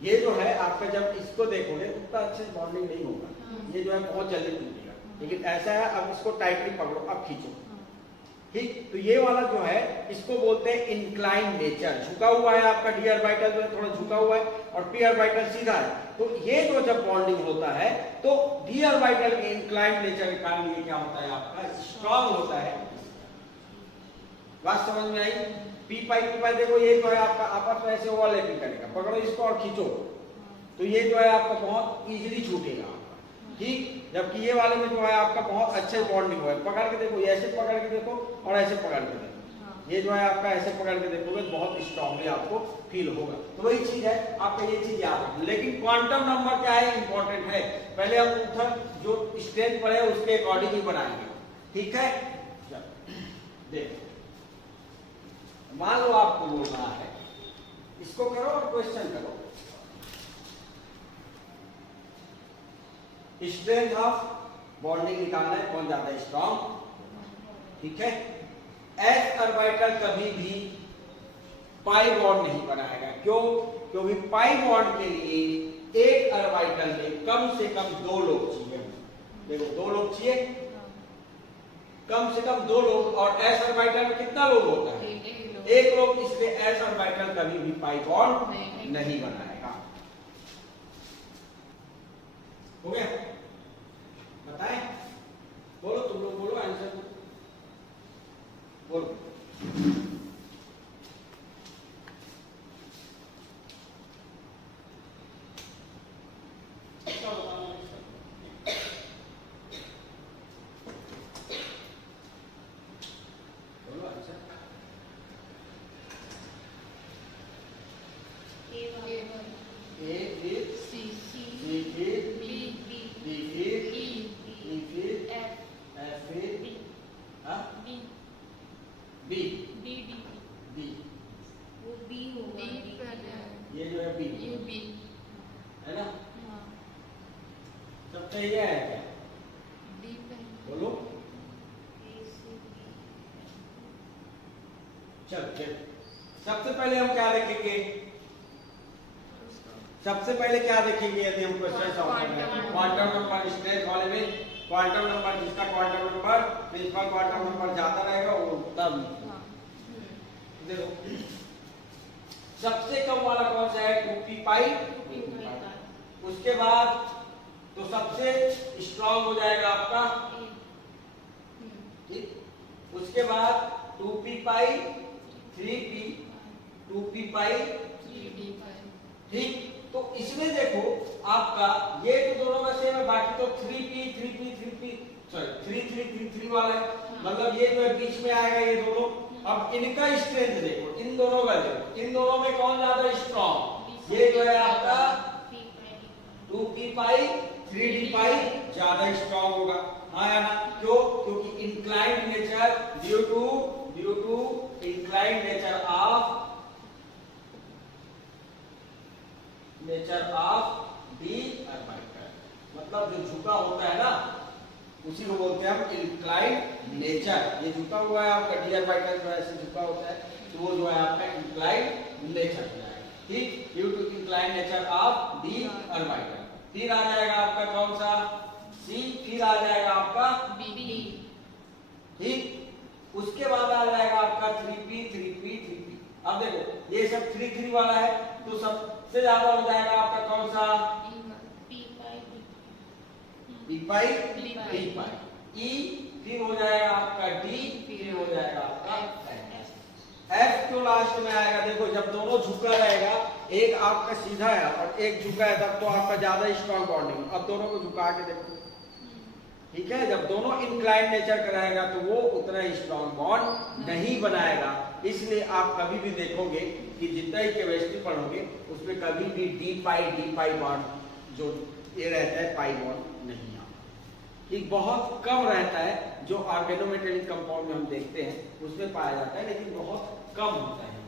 ये जो है आपका जब इसको देखोगे उतना अच्छे से बॉन्डिंग नहीं होगा, ये जो है बहुत जल्दी टूटेगा। लेकिन ऐसा है, अब इसको टाइटली पकड़ो, अब खींचो। ठीक, तो ये वाला जो है इसको बोलते हैं इंक्लाइन नेचर, झुका हुआ है आपका डी ऑर्बिटल जो है थोड़ा झुका हुआ है और पी ऑर्बिटल सीधा है। तो ये जो जब बॉन्डिंग होता है तो डी ऑर्बिटल के इंक्लाइन नेचर के कारण ये क्या होता है आपका, स्ट्रांग होता है। बात समझ में आई? पी पाई देखो, ये जो है आपका आपस में ऐसे ओवरलैपिंग करेगा, पकड़ो इसको और खींचो, तो ये जो है आपका बहुत इजीली छूटेगा आपका। ठीक, जबकि ये वाले में जो है आपका बहुत अच्छे बॉन्डिंग हुआ है। पकड़ के देखो, ऐसे पकड़ के देखो और ऐसे पकड़ के देखो, ये जो है आपका ऐसे पकड़ के देखोगे बहुत स्ट्रांगली आपको फील होगा। तो वही चीज है, आपका ये चीज याद रखना। लेकिन क्वांटम नंबर क्या है, इंपॉर्टेंट है। पहले हम उधर जो स्ट्रेंथ पढ़े उसके अकॉर्डिंग ही बनाएंगे। ठीक है, देखो मान लो आपको बोलना है, इसको करो और क्वेश्चन करो। स्ट्रेंथ ऑफ बॉन्डिंग निकालना है, कौन ज्यादा स्ट्रांग। ठीक है, एस ऑर्बिटल कभी भी पाई बॉन्ड नहीं बनाएगा। क्यों? क्योंकि पाई बॉन्ड के लिए एक ऑर्बिटल में कम से कम 2 लोग चाहिए। देखो 2 लोग चाहिए, कम से कम 2 लोग, और एस ऑर्बिटल में कितना लोग होता है, एक लोग, इसलिए एस ऑर्बिटल कभी भी पाई बॉन्ड नहीं बनाएगा। हो गया? बताएं, बोलो, तुम लोग बोलो आंसर बोलो। ये जो है बी, ये बी है ना? सब सही है क्या? डी बोलो। चल सबसे पहले हम क्या लिखेंगे, सबसे पहले क्या देखेंगे यदि हम क्वेश्चन सॉल्व कर रहे हैं? क्वांटम नंबर स्ट्रेंथ वाले में क्वांटम नंबर, जिसका quantum number principal quantum number ज्यादा रहेगा वो तब देखो सबसे कम वाला कौन सा है? 2p पाई। उसके बाद तो सबसे स्ट्रॉन्ग हो जाएगा आपका, ठीक। उसके बाद 2p पाई 3p 2p पाई 3d पाई, ठीक। तो इसमें देखो आपका ये तो दोनों में सेम है, बाकी तो 3p सॉरी 3 वाला है, मतलब ये जो है बीच में आएगा ये दोनों। अब इनका स्ट्रेंथ देखो, इन दोनों का देखो, इन दोनों में कौन ज्यादा स्ट्रॉन्ग? ये जो है आपका 2p पाई 3d पाई ज्यादा स्ट्रॉन्ग होगा, हाँ या ना? क्यों? क्योंकि inclined nature due to inclined nature of d orbital, मतलब जो झुका होता है ना उसी को बोलते हैं हम इंक्लाइंड नेचर। ये झुका हुआ है आपका डी ऑर्बिटल जो ऐसे झुका होता है, तो वो जो है आपका इंक्लाइंड नेचर हो जाएगा, ठीक। Due to inclined nature of d orbital. फिर आ जाएगा आपका कौन सा? सी। फिर आ जाएगा आपका बी, ठीक। उसके बाद आ जाएगा आपका 3p। अब देखो ये सब 3 वाला है, तो सबसे ज्यादा हो जाएगा आपका कौन सा? p पाई e। फिर हो जाएगा आपका d, फिर हो जाएगा आपका f। क्यों लास्ट में आएगा? देखो जब दोनों झुका रहेगा, एक आपका सीधा है और एक झुका है, तब तो आपका ज्यादा स्ट्रॉन्ग बॉन्डिंग। अब दोनों को झुका के देखो, ठीक है। जब दोनों इंक्लाइंड नेचर का रहेगा तो वो उतना स्ट्रॉन्ग बॉन्ड नहीं बनाएगा। इसलिए आप कभी भी देखोगे कि जितना ही केमिस्ट्री पढ़ोगे उसमें कभी भी डी पाई बॉन्ड जो ये रहता है पाई बॉन्ड नहीं आता, ठीक। बहुत कम रहता है, जो ऑर्गेनोमेटेलिक कंपाउंड में हम देखते हैं उसमें पाया जाता है, लेकिन बहुत कम होता है,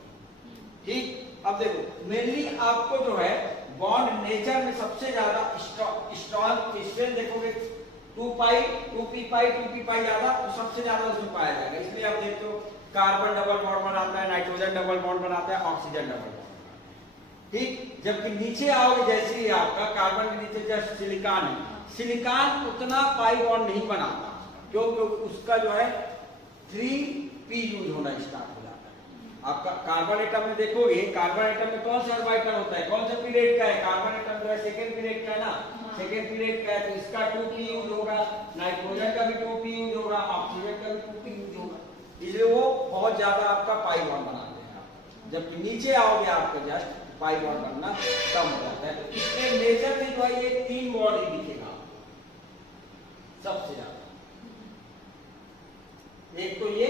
ठीक। अब देखो मेनली आपको जो है बॉन्ड नेचर में सबसे ज्यादा स्ट्रॉन्ग स्ट्रेंथ देखोगे 2p पाई ज्यादा, तो सबसे ज्यादा उसमें पाया जाएगा। इसलिए आप देखते हो कार्बन डबल बॉन्ड बनाता है, नाइट्रोजन डबल बॉन्ड बनाता है, ऑक्सीजन डबल बॉन्ड बनाता है, ठीक। जबकि नीचे आओगे जैसे ही आपका कार्बन के नीचे जस्ट सिलिकॉन है, सिलिकॉन उतना पाई बॉन्ड नहीं बनाता, क्योंकि उसका जो है 3p यूज होना स्टार्ट हो जाता है। आपका कार्बन एटम में देखोगे, कार्बन एटम में कौन सा ऑर्बिटल होता है? कौन सा पीरियड का है? कार्बन एटम जो है सेकेंड पीरियड का है ना, सेकेंड पीरियड का है, तो इसका 2p यूज होगा, नाइट्रोजन का भी 2p यूज होगा, ऑक्सीजन का भी 2p यूज होगा, इसलिए वो बहुत ज्यादा आपका पाई बॉन्ड बनाते हैं। जबकि नीचे आओगे आपको जस्ट पाई बॉन्ड बनना कम हो जाता है। तो इसके नेचर में जो है ये 3 बॉन्ड ही दिखेगा सबसे ज्यादा, एक तो ये,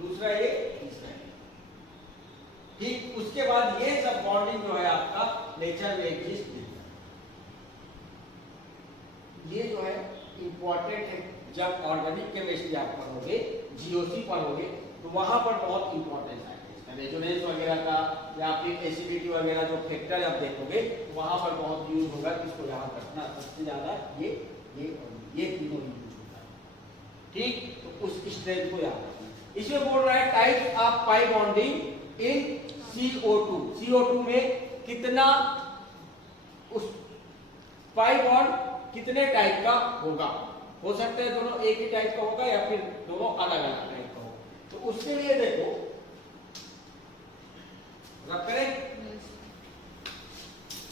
दूसरा ये, तीसरा ये, ठीक। उसके बाद ये सब बॉन्डिंग जो है आपका नेचर में एग्जिस्ट नहीं है। ये जो है इंपॉर्टेंट है, जब ऑर्गेनिक केमिस्ट्री आप पढ़ोगे, जीओसी पढ़ोगे, तो वहां पर बहुत इंपॉर्टेंस आएगा इसका, रेजोनेंस वगैरह का या फिर एसिडिटी वगैरह जो फैक्टर आप देखोगे वहां पर बहुत यूज होगा। इसको याद रखना सबसे ज्यादा ये और ये तीनों यूज होता है, ठीक। तो उस स्ट्रेंथ को याद रखना। इसमें बोल रहा है type of pi bonding in CO2। CO2 में कितना उस पाई बॉन्ड कितने टाइप का होगा? हो सकता है दोनों एक ही टाइप का होगा या फिर दोनों अलग अलग टाइप का होगा। तो उसके लिए देखो रख करें,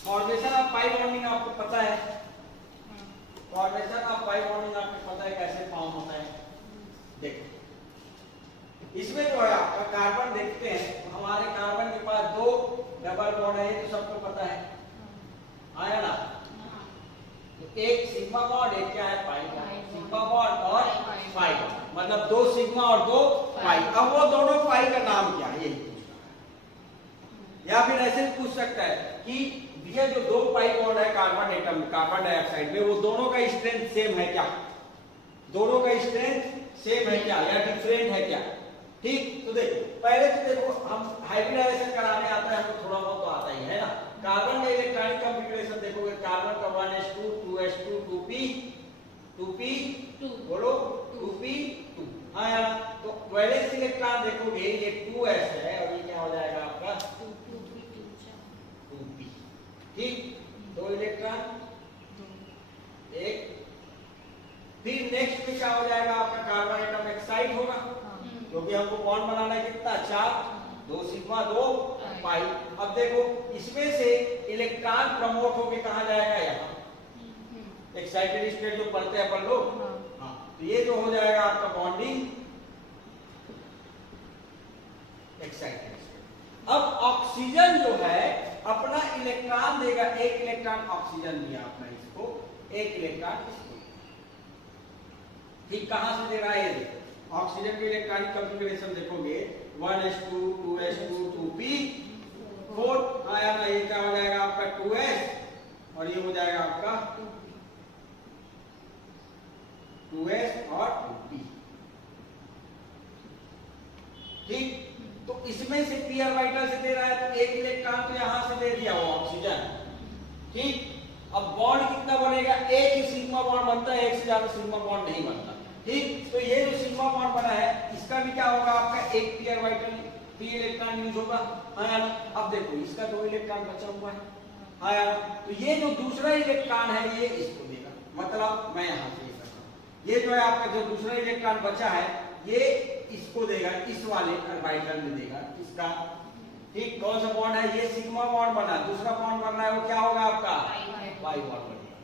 फॉर्मेशन ऑफ पाई बॉन्डिंग आपको पता है, फॉर्मेशन ऑफ पाई बॉन्डिंग आपको पता है कैसे फॉर्म होता है। देखो इसमें जो है आपका कार्बन देखते हैं, तो हमारे कार्बन के पास 2 डबल बॉन्ड है, तो सबको पता है, आया ना? तो एक सिग्मा बॉन्ड, एक क्या है पाई बॉन्ड, सिग्मा बॉन्ड और पाई बॉन्ड, मतलब 2 सिग्मा और 2 पाई। अब वो दोनों पाई का नाम क्या है यही पूछना है, या फिर ऐसे भी पूछ सकता है कि ये जो 2 पाई बॉन्ड है कार्बन एटम, कार्बन डाइऑक्साइड में, वो दोनों का स्ट्रेंथ सेम है क्या? दोनों का स्ट्रेंथ सेम है क्या या डिफरेंट है क्या? ठीक। तो देखो पहले तो देखो हम हाइब्रिडाइजेशन कराने आता है, हमको थोड़ा बहुत तो आता ही है ना। कार्बन का इलेक्ट्रॉनिक कॉन्फ़िगरेशन देखोगे, कार्बन का 1s2 2s2 2p2 बोलो 2p2, हाँ यार। तो वैलेंस इलेक्ट्रॉन देखोगे ये 2s है और ये क्या हो जाएगा आपका 2p, ठीक। राइट होगा, क्योंकि हमको बॉन्ड बनाना है कितना 4, 2 सिग्मा 2 पाई। अब देखो इसमें से इलेक्ट्रॉन प्रमोट होके कहाँ जाएगा, यहाँ एक्साइटेड स्टेट जो पढ़ते हैं अपन लोग। हाँ, तो ये जो हो जाएगा आपका बॉन्डिंग एक्साइटेड स्टेट। अब ऑक्सीजन जो है अपना इलेक्ट्रॉन देगा, एक इलेक्ट्रॉन ऑक्सीजन दिया आपने इसको, एक इलेक्ट्रॉन इसको, ठीक कहां से दे रहा है, ये देखो ऑक्सीजन के इलेक्ट्रॉनिक कॉन्फ़िगरेशन देखोगे 1s2 2s2 2p4 आया ना, ये क्या हो जाएगा आपका 2s और ये हो जाएगा आपका 2s और 2p, ठीक। तो इसमें से p ऑर्बिटल से दे रहा है तो एक इलेक्ट्रॉन तो यहां से दे दिया वो ऑक्सीजन, ठीक। अब बॉन्ड कितना बनेगा, एक ही सिग्मा बॉन्ड बनता है, एक से ज्यादा सिग्मा बॉन्ड नहीं बनता, ठीक। तो ये जो सिग्मा बॉन्ड बना है इसका भी क्या होगा आपका एक p orbital, p electron use होगा, हाँ। अब देखो इसका 2 इलेक्ट्रॉन बचा हुआ है, हाँ। तो ये जो दूसरा इलेक्ट्रॉन है ये इसको देगा, मतलब मैं यहां से ये कर रहा हूं, ये जो है आपका जो दूसरा इलेक्ट्रॉन बचा है ये इसको देगा, इस वाले ऑर्बिटल में देगा इसका, ठीक। कौन सा बॉन्ड है, ये सिग्मा बॉन्ड बना, दूसरा बॉन्ड बन रहा है वो क्या होगा आपका पाई बॉन्ड बनेगा,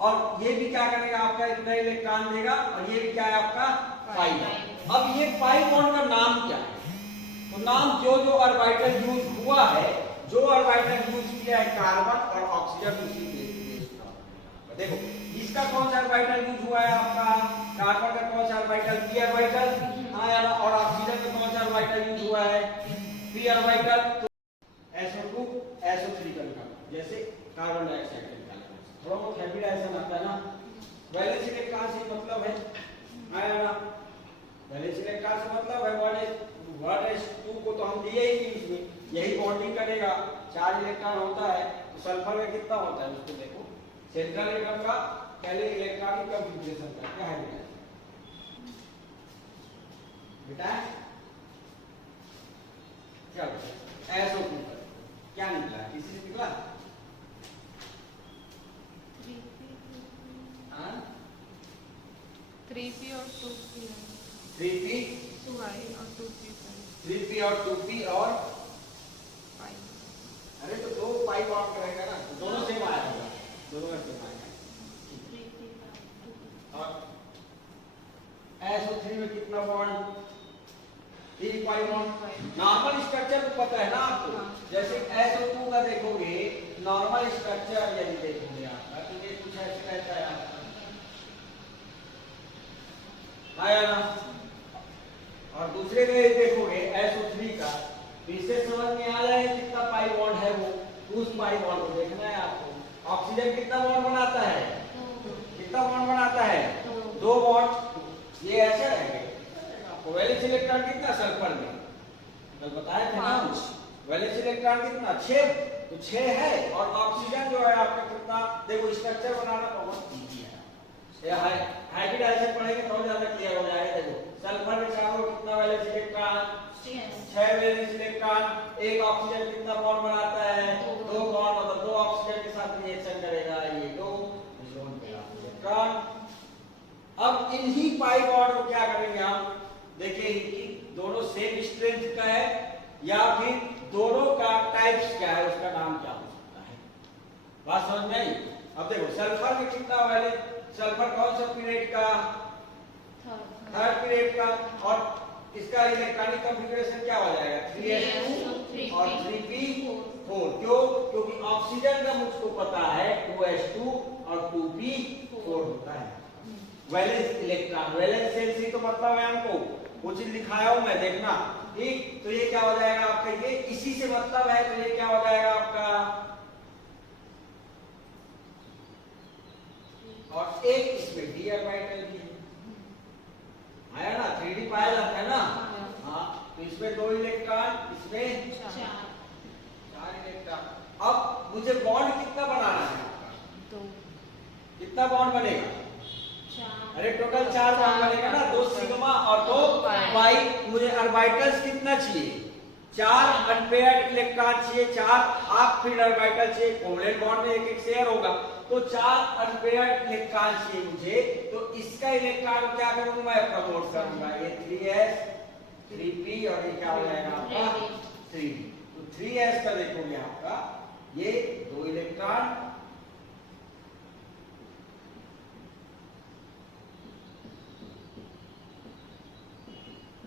और ये भी क्या करेगा आपका इतना इलेक्ट्रॉन देगा, और ये भी क्या है आपका पाई बॉन्ड। अब ये पाई बॉन्ड का नाम क्या है, तो नाम जो जो ऑर्बिटल यूज हुआ है, जो ऑर्बिटल यूज किया है कार्बन और ऑक्सीजन उसी के देखो इसका कौन सा ऑर्बिटल यूज हुआ है आपका, कार्बन का कौन सा ऑर्बिटल p ऑर्बिटल, हाँ यार, और ऑक्सीजन का कौन सा ऑर्बिटल यूज हुआ है p ऑर्बिटल। तो SO2 SO3 का निकालो, जैसे कार्बन डाइऑक्साइड का निकालो, थोड़ा बहुत हाइब्रिडाइजेशन आता है ना, वैलेंस इलेक्ट्रॉन से मतलब है, हाँ यार, वैलेंस इलेक्ट्रॉन से मतलब है 1s2 को तो हम दिए ही नहीं, इसमें यही बॉन्डिंग करेगा, 4 इलेक्ट्रॉन होता है, तो सल्फर में कितना होता है उसको देखो, सेंट्रल एटम का पहले इलेक्ट्रॉनिक कॉन्फ़िगरेशन का क्या है बेटा, क्या SO2 पर क्या निकला, किसी से निकला, 3p और 2p, 3p 2i और 2p, 3p और 2p और पाई, अरे तो 2 पाई बॉन्ड करेगा ना, तो दोनों सेम आया होगा, दोनों में सेम आएगा, और SO3 में कितना bond, 3 pi bond. Normal structure तो पता है ना आपको, जैसे SO2 का देखोगे नॉर्मल स्ट्रक्चर यदि देखोगे आपका तो ये कुछ ऐसे रहता है आपका, आया ना, और दूसरे में देखोगे SO3 का, तो इससे समझ में आ रहा है कितना पाई बॉन्ड है, वो उस पाई बॉन्ड को देखना है आपको। ऑक्सीजन कितना बॉन्ड बनाता है, कितना बॉन्ड बनाता है, 2 बॉन्ड, ये ऐसा है आपको। वैलेंस इलेक्ट्रॉन कितना सल्फर में, कल बताया था ना, वैलेंस इलेक्ट्रॉन कितना 6, तो 6 है, और ऑक्सीजन जो है आपका कितना, देखो स्ट्रक्चर बनाना बहुत इजी है, ये हाइब्रिडाइजेशन पढ़ेंगे तो ज्यादा क्लियर हो जाएगा। देखो सल्फर में चारों कितना वैलेंस इलेक्ट्रॉन, 6 वैलेंस इलेक्ट्रॉन, एक ऑक्सीजन कितना बॉन्ड बनाता है, 2 बॉन्ड, मतलब 2 ऑक्सीजन के साथ रिएक्शन करेगा, ये 2 इलेक्ट्रॉन। अब इन्हीं पाई बॉन्ड को क्या करेंगे हम, देखिए कि दोनों सेम स्ट्रेंथ का है या फिर दोनों का टाइप्स क्या है, उसका नाम क्या हो सकता है, बात समझ में आई। अब देखो सल्फर में कितना वैलेंस, सल्फर कौन सा पीरियड का, थर्ड पीरियड का, और इसका इलेक्ट्रॉनिक कॉन्फ़िगरेशन क्या हो जाएगा 3s2 और 3p4, क्यों, क्योंकि ऑक्सीजन का मुझको पता है 2s2 और 2p4 होता है वैलेंस इलेक्ट्रॉन, वैलेंस सेल से तो मतलब है हमको वो चीज लिखाया हूं मैं, देखना, ठीक। तो ये क्या हो जाएगा आपका, ये इसी से मतलब है, तो ये क्या हो जाएगा आपका, और एक इसमें d ऑर्बिटल भी है, आया ना, 3d पाया जाता है ना, हाँ, तो इसमें 2 इलेक्ट्रॉन, इसमें 4 इलेक्ट्रॉन। अब मुझे बॉन्ड कितना बनाना है आपका, 2, कितना बॉन्ड बनेगा, अरे टोटल 4 बॉन्ड बनेगा ना, 2 सिग्मा और 2 पाई। मुझे ऑर्बिटल्स कितना चाहिए, 4 अनपेयर्ड इलेक्ट्रॉन चाहिए, 4 हाफ फील्ड ऑर्बिटल चाहिए, कोवलेंट बॉन्ड में एक एक शेयर होगा, तो 4 अनपेयर्ड इलेक्ट्रॉन चाहिए मुझे, तो इसका इलेक्ट्रॉन क्या करूंगा मैं प्रमोट करूंगा, ये 3s 3p और ये क्या हो जाएगा आपका 3d। तो 3s का देखोगे आपका ये 2 इलेक्ट्रॉन,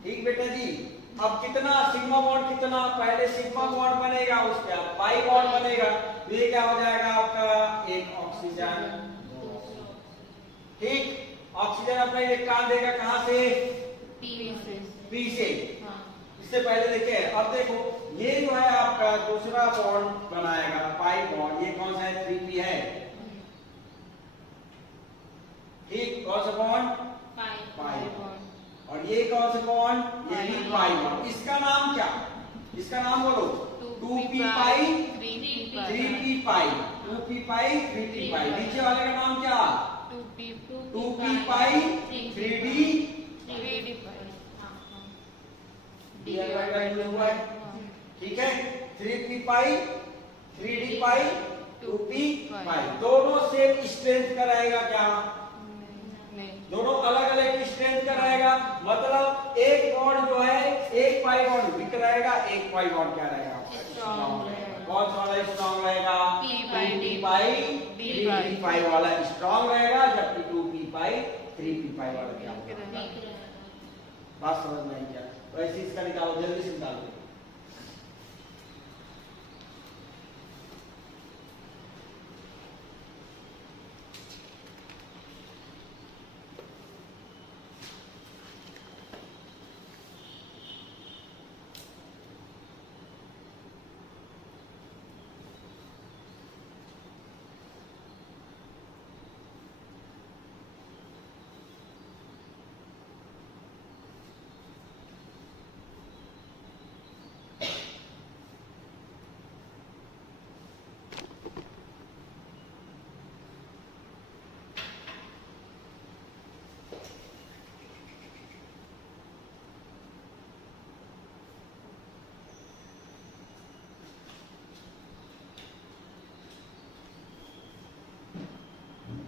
ठीक बेटा जी। अब कितना सिग्मा बॉन्ड, कितना पहले सिग्मा बॉन्ड बनेगा उसके बाद पाई बॉन्ड बनेगा, तो ये क्या हो जाएगा आपका एक ऑक्सीजन, ठीक। ऑक्सीजन अपना इलेक्ट्रॉन देगा कहां से, पी से। इससे पहले देखिए, अब देखो ये जो है आपका दूसरा बॉन्ड बनाएगा पाई बॉन्ड, ये कौन सा है 3p है, ठीक। कौन सा बॉन्ड, पाई बॉन्ड। और ये कौन सा बॉन्ड, ये भी पाई बॉन्ड। इसका नाम क्या, इसका नाम बोलो 2p पाई 3p पाई, 2p पाई 3p पाई। नीचे वाले का नाम क्या, 2p पाई 3d हुआ है, ठीक है। 3p पाई 3d पाई 2p पाई, दोनों सेम स्ट्रेंथ का रहेगा क्या, दोनों अलग अलग स्ट्रेंथ का रहेगा। मतलब एक बॉन्ड जो है एक पाई बॉन्ड वीक रहेगा, एक पाई बॉन्ड क्या रहेगा, स्ट्रांग रहेगा। कौन सा वाला स्ट्रांग रहेगा, 2p पाई 3p पाई वाला स्ट्रांग रहेगा, जबकि 2p पाई 3p पाई वाला क्या होगा, बात समझ में आई क्या। तो ऐसे इसका निकालो, जल्दी से निकालो।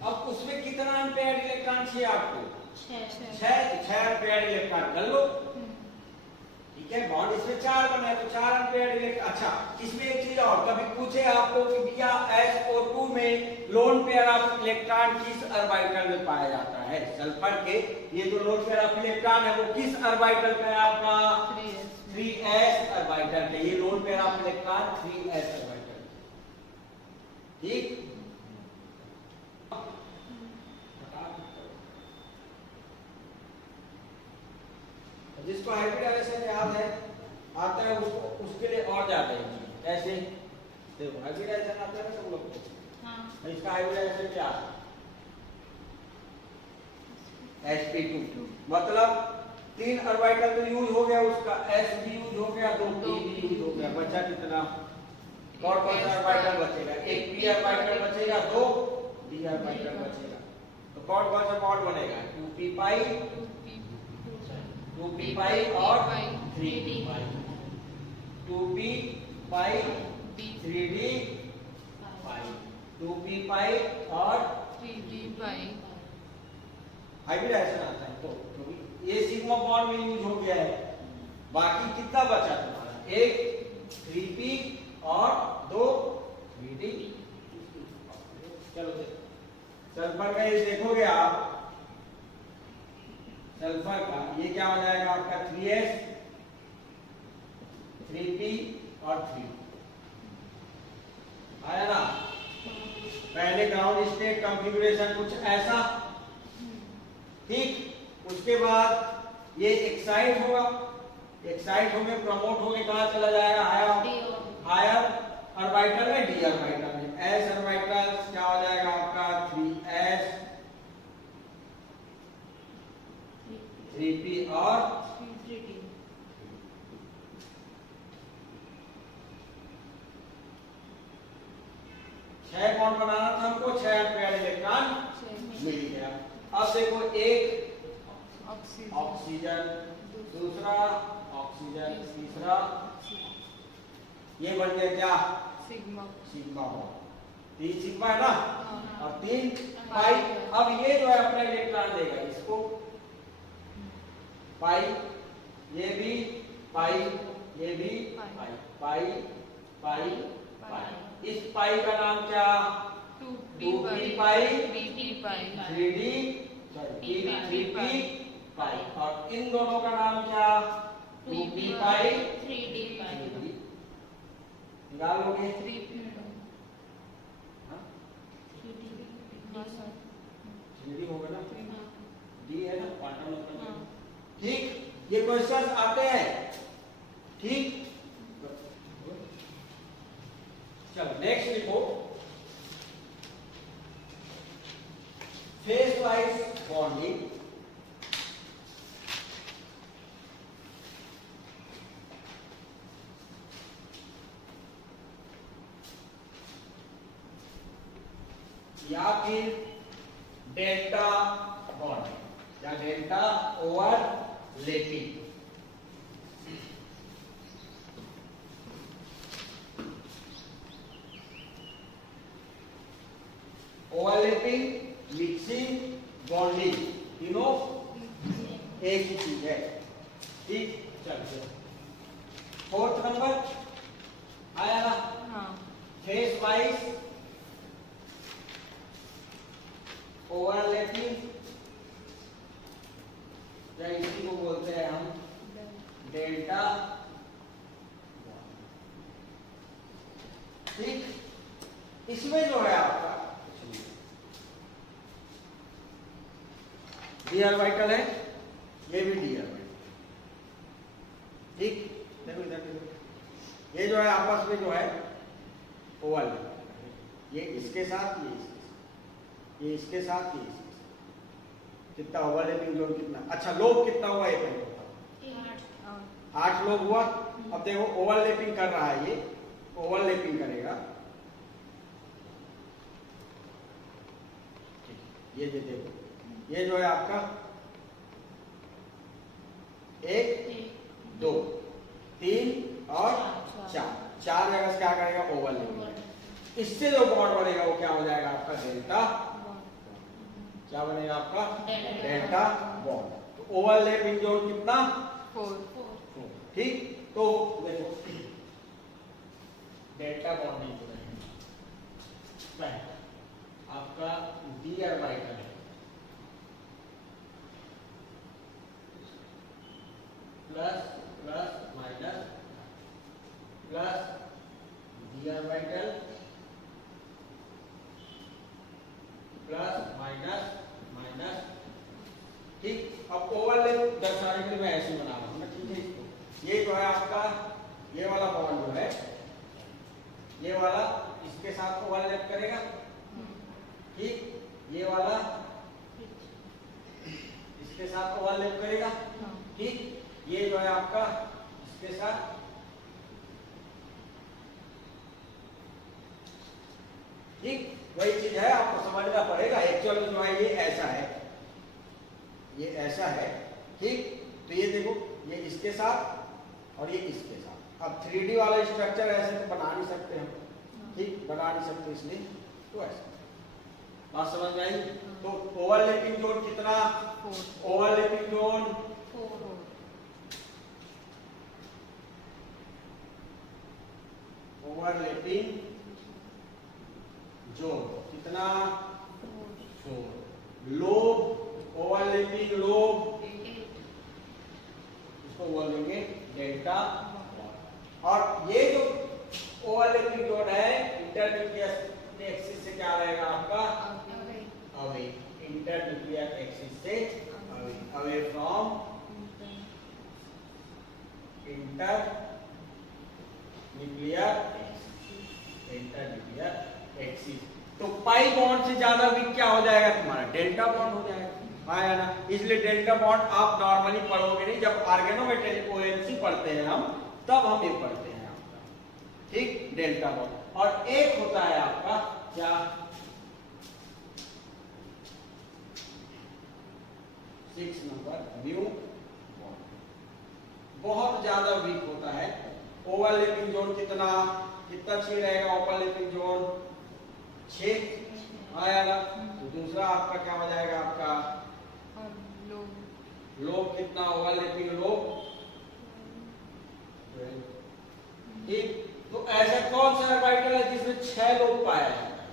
अब उसमें कितना अनपेयर्ड इलेक्ट्रॉन चाहिए आपको, 6 अनपेयर्ड इलेक्ट्रॉन कर लो, ठीक है। बॉन्ड इसमें 4 बना है तो 4 अनपेयर्ड इलेक्ट्रॉन। अच्छा, इसमें एक चीज और, कभी पूछे आपको कि भैया SO2 में लोन पेयर ऑफ इलेक्ट्रॉन किस ऑर्बिटल में पाया जाता है, सल्फर के ये जो लोन पेयर ऑफ इलेक्ट्रॉन है वो किस ऑर्बिटल पे है आपका, 3s ऑर्बिटल पे। ये lone pair of electron 3s orbital, ठीक। जिसको हाइब्रिडाइजेशन याद है आता है उसको उसके लिए और जाते हैं ऐसे। देखो हाइब्रिडाइजेशन आता है सब लोग को, हाँ। इसका हाइब्रिडाइजेशन क्या है, sp2, मतलब 3 ऑर्बिटल तो यूज हो गया, उसका s भी यूज हो गया, 2 p भी यूज हो गया, बचा कितना, कौन कौन सा ऑर्बिटल बचेगा, एक p ऑर्बिटल बचेगा, 2 d ऑर्बिटल बचेगा। तो कौन कौन सा बॉन्ड बनेगा, 2p पाई 2p पाई और 3p पाई, 2p पाई 3d पाई, 2p पाई और 3d पाई। हाइब्रिडाइजेशन आता है तो ये सिग्मा बॉन्ड में यूज हो गया है। बाकी कितना बचा तुम्हारा, एक 3p और 2 3d। चलो सल्फर का ये देखोगे आप, सल्फर का ये क्या हो जाएगा आपका 3s 3p और 3 आया ना। पहले ग्राउंड स्टेट कॉन्फ़िगरेशन कुछ ऐसा, ठीक। उसके बाद ये एक्साइट होगा, एक्साइट होके प्रमोट होके कहां चला जाएगा, हायर ऑर्बिटल में, डी ऑर्बिटल में। s ऑर्बिटल क्या हो जाएगा आपका 3s 3p और 3d। 6 बॉन्ड बनाना था हमको, 6 अनपेयर्ड इलेक्ट्रॉन मिल गया। अब देखो एक ऑक्सीजन, दूसरा ऑक्सीजन, तीसरा ये बन गया क्या, सिग्मा सिग्मा बॉन्ड। 3 सिग्मा है ना, हाँ। और 3 पाई। अब ये जो है अपना इलेक्ट्रॉन देगा इसको पाई, ये भी पाई, ये भी पाई, पाई पाई पाई। इस पाई का नाम क्या? 2p पाई, 3p पाई, 3d सॉरी 3p पाई। और इन दोनों का नाम क्या? 2p पाई, 3d पाई, निकाल लोगे? 3p हाँ? 3d 3d होगा ना, हाँ। d है ना क्वांटम नंबर। हाँ। ठीक, ये क्वेश्चंस आते हैं। ठीक, चलो नेक्स्ट लिखो, फेस वाइज बॉन्डिंग। या फिर डेल्टा बॉन्ड या delta overlapping. Overlapping, mixing, bonding, तीनों एक ही चीज है। ठीक, चलिए 4th नंबर आया ना, हाँ। फेस वाइज ओवरलैपिंग, या इसी को बोलते हैं हम डेल्टा। ठीक, इसमें जो है आपका डी ऑर्बिटल है, ये भी डी ऑर्बिटल। ठीक, देखो इधर देखो, ये जो है आपस में जो है ओवरलैप, ये इसके साथ, ये इसके साथ, ये इसके साथ, ये इसके साथ। कितना ओवरलैपिंग जोन कितना? अच्छा, लोब कितना हुआ? ये पहले बताओ। 8 लोब हुआ। अब देखो ओवरलैपिंग कर रहा है, ये ओवरलैपिंग करेगा। ये देखो, ये जो है आपका 1 2 3 और 4 जगह से क्या करेगा? ओवरलैपिंग। इससे जो बॉन्ड बनेगा वो क्या हो जाएगा आपका? डेल्टा। क्या बनेगा आपका? Delta bond. तो ओवरलैपिंग जोन कितना? 4। ठीक, तो देखो डेल्टा बॉन्डिंग जो है आपका डी ऑर्बिटल है, plus plus minus plus D orbital plus minus minus. ठीक, अब ओवरलैप दर्शाने के लिए मैं ऐसे बना रहा हूं ना। ठीक है, ये जो है आपका ये वाला बॉन्ड जो है, ये वाला इसके साथ ओवरलैप करेगा। ठीक, ये वाला इसके साथ ओवरलैप करेगा। ठीक, ये जो है आपका इसके साथ। ठीक, वही चीज है, आपको समझना पड़ेगा। एक्चुअल में जो है ये ऐसा है, ये ऐसा है। ठीक, तो ये देखो, ये इसके साथ और ये इसके साथ। अब 3D वाला स्ट्रक्चर ऐसे तो बना नहीं सकते हम। ठीक, बना नहीं सकते, इसलिए तो ऐसा। बात समझ में आई? तो ओवरलैपिंग जोन कितना? 4। Overlapping zone 4। ओवरलैपिंग जोन कितना? 4। लोब, ओवरलैपिंग लोब, इसको बोलेंगे डेल्टा। और ये जो ओवरलैपिंग जोन है, इंटरन्यूक्लियस एक्सिस से क्या रहेगा आपका? अवे। इंटरन्यूक्लियर एक्सिस से away, away from inter nuclear axis. तो पाई बॉन्ड से ज्यादा वीक क्या हो जाएगा तुम्हारा? डेल्टा बॉन्ड हो जाएगा। आया ना? इसलिए डेल्टा बॉन्ड आप नॉर्मली पढ़ोगे नहीं, जब ऑर्गेनोमेटेलिक ओएमसी पढ़ते हैं हम, तब हम ये पढ़ते हैं आपका। ठीक, डेल्टा बॉन्ड। और एक होता है आपका क्या? 6 नंबर म्यू बॉन्ड, बहुत ज्यादा वीक होता है। ओवरलैपिंग जोन कितना चाहिए रहेगा? ओवरलैपिंग जोन 6 आया ना। तो दूसरा आपका क्या हो जाएगा आपका और लोग लोब कितना होगा, लेकिन लोब ठीक। तो ऐसा कौन सा ऑर्बिटल है जिसमें 6 लोब पाया जाता है?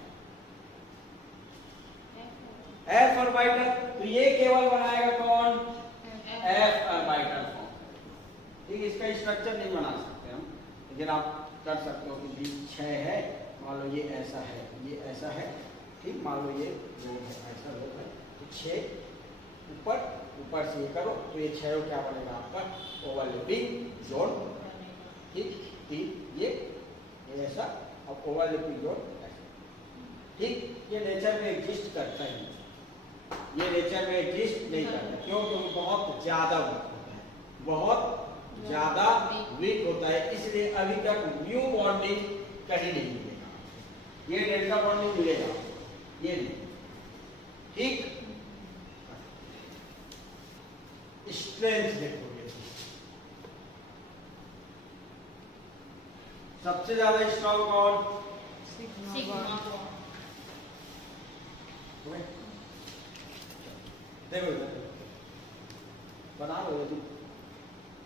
F orbital. तो ये केवल बनाएगा कौन? F orbital form. ठीक, इसका स्ट्रक्चर नहीं बना सकते हम, लेकिन आप कर सकते हो कि भी 6 है, मान लो ये ऐसा है, ये ऐसा है, ठीक, मान लो ये लोब है, ऐसा लोब है, तो 6 ऊपर ऊपर से ये करो तो ये 6 क्या बनेगा आपका ओवरलैपिंग जोन। ठीक, ठीक, ये ऐसा, अब ओवरलैपिंग जोन ऐसा। ठीक, ये नेचर में एग्जिस्ट करता है, ये नेचर में एग्जिस्ट नहीं करता, क्यों? क्योंकि बहुत ज्यादा वीक होता है, बहुत ज्यादा वीक होता है, इसलिए अभी तक न्यू बॉन्डिंग कहीं नहीं मिलेगा, ये डेल्टा बॉन्डिंग मिलेगा, ये नहीं। ठीक, स्ट्रेंथ देखोगे, सबसे ज्यादा स्ट्रॉन्ग कौन? सिग्मा देखो बना लो,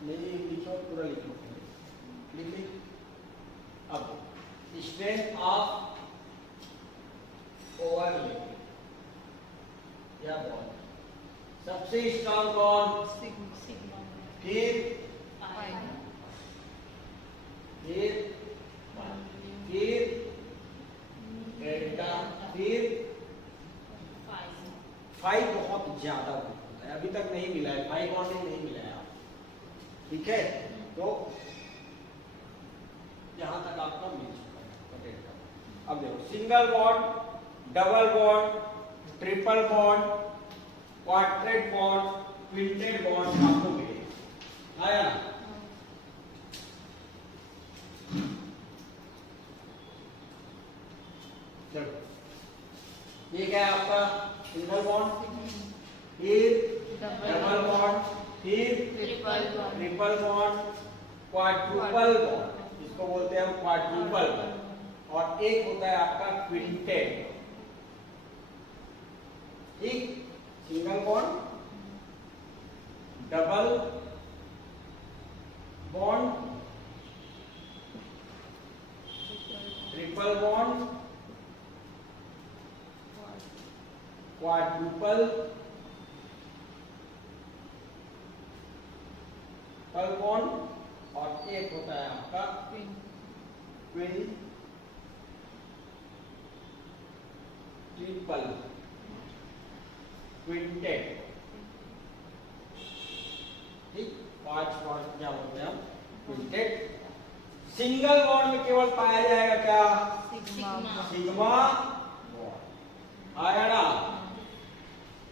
नहीं लिखो, पूरा लिखो, लिख ली। अब स्ट्रेंथ ऑफ ओवरलैपिंग या बॉन्ड, सबसे स्ट्रॉन्ग कौन? सिग्मा फिर पाई फिर फिर डेल्टा, फिर 5 बहुत ज्यादा होता है, अभी तक नहीं मिला है, 5 बॉन्डिंग नहीं मिला है। ठीक है, तो यहां तक आपका मिल चुका है डेल्टा। अब देखो single bond, double bond, triple bond, quadrate bond, quintet bond आपको मिलेगा, आया ना? चलो, ये क्या है आपका सिंगल बॉन्ड, फिर डबल बॉन्ड, फिर ट्रिपल बॉन्ड, क्वाड्रुपल बॉन्ड, इसको बोलते हैं हम क्वाड्रुपल बॉन्ड, और एक होता है आपका क्विंटेट। ठीक, single bond, double bond, triple bond, quadruple bond, और एक होता है आपका क्विंटेट, क्विंटेट। ठीक, 5 बॉन्ड क्या बोलते हैं हम? क्विंटेट। सिंगल बॉन्ड में केवल पाया जाएगा क्या? सिग्मा बॉन्ड, आया ना?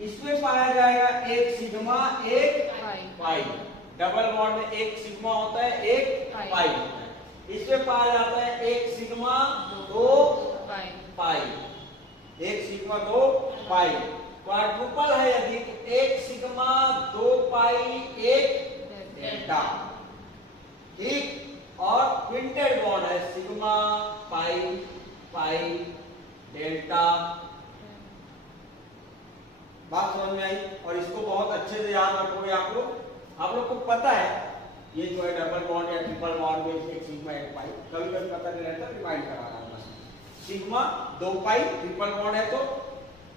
इसमें पाया जाएगा एक सिग्मा, एक पाई। डबल बॉन्ड में एक सिग्मा होता है, एक पाई होता है। इसमें पाया जाता है एक सिग्मा, 2 पाई, एक सिग्मा 2 पाई। क्वाड्रुपल है यदि, तो एक सिग्मा 2 पाई, एक डेल्टा। ठीक, और क्विंटेट बॉन्ड है सिग्मा पाई पाई डेल्टा। बात समझ में आई? और इसको बहुत अच्छे से याद रखोगे आप लोग को पता है ये जो है डबल बॉन्ड या ट्रिपल बॉन्ड में एक सिग्मा एक पाई, कभी कभी पता नहीं रहता, रिमाइंड करा रहा हूं। सिग्मा 2 पाई, ट्रिपल बॉन्ड है तो,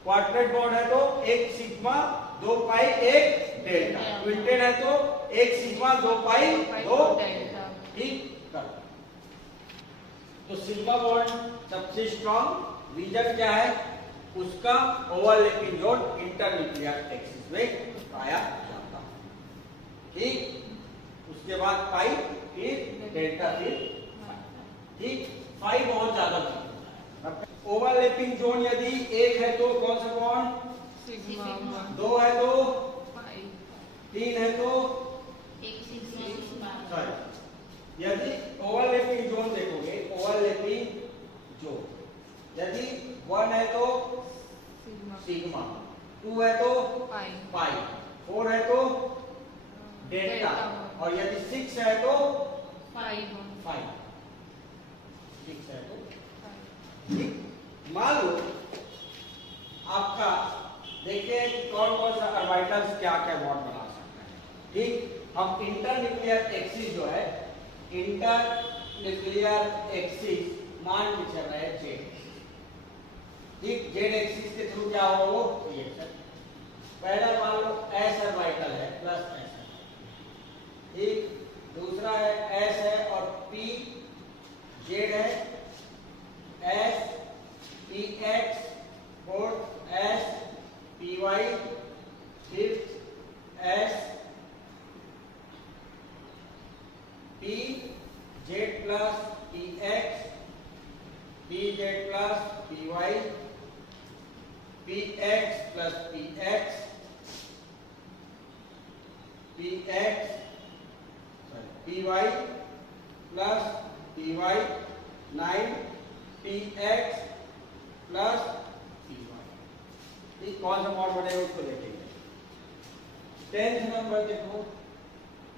क्वाड्रेट बॉन्ड है तो एक सिग्मा 2 पाई एक डेल्टा, क्विंटेट है तो एक सिग्मा 2 पाई 2 डेल्टा। ठीक, तो सिग्मा बॉन्ड सबसे स्ट्रॉन्ग, रीजन क्या है? उसका ओवरलैपिंग जोन इंटरन्यूक्लियर एक्सिस में पाया जाता है। ठीक, उसके बाद पाई, फिर डेल्टा, फिर ठीक, 5 बहुत ज्यादा होता है। ओवरलैपिंग जोन यदि एक है तो कौन सा बॉन्ड? सिग्मा 2 है तो, पाई 3 है तो, यदि ओवरलैपिंग जोन देखोगे, ओवरलैपिंग जोन यदि 1 है तो सिग्मा, 2 है तो पाई, 4 है तो डेल्टा, और यदि 6 है तो 5, 6 है तो। ठीक, मान लो आपका देखिए कौन कौन सा ऑर्बिटल्स क्या क्या बॉन्ड बना सकता है। ठीक, हम इंटरन्यूक्लियर एक्सिस जो है, इंटरन्यूक्लियर एक्सिस मान के चल रहा है जेड। ठीक, जेड एक्सिस के थ्रू क्या होगा वो रिएक्शन। पहला मान लो एस ऑर्बिटल है प्लस एस, ठीक, दूसरा है एस है और पी जेड है, s p x, fourth s p y, fifth s p Z plus p x, p Z plus p y, p x plus p x, p x P y plus p y, 9 p x plus p y. ठीक, कौन सा bond बनेगा उसको देखेंगे। 10th number देखो,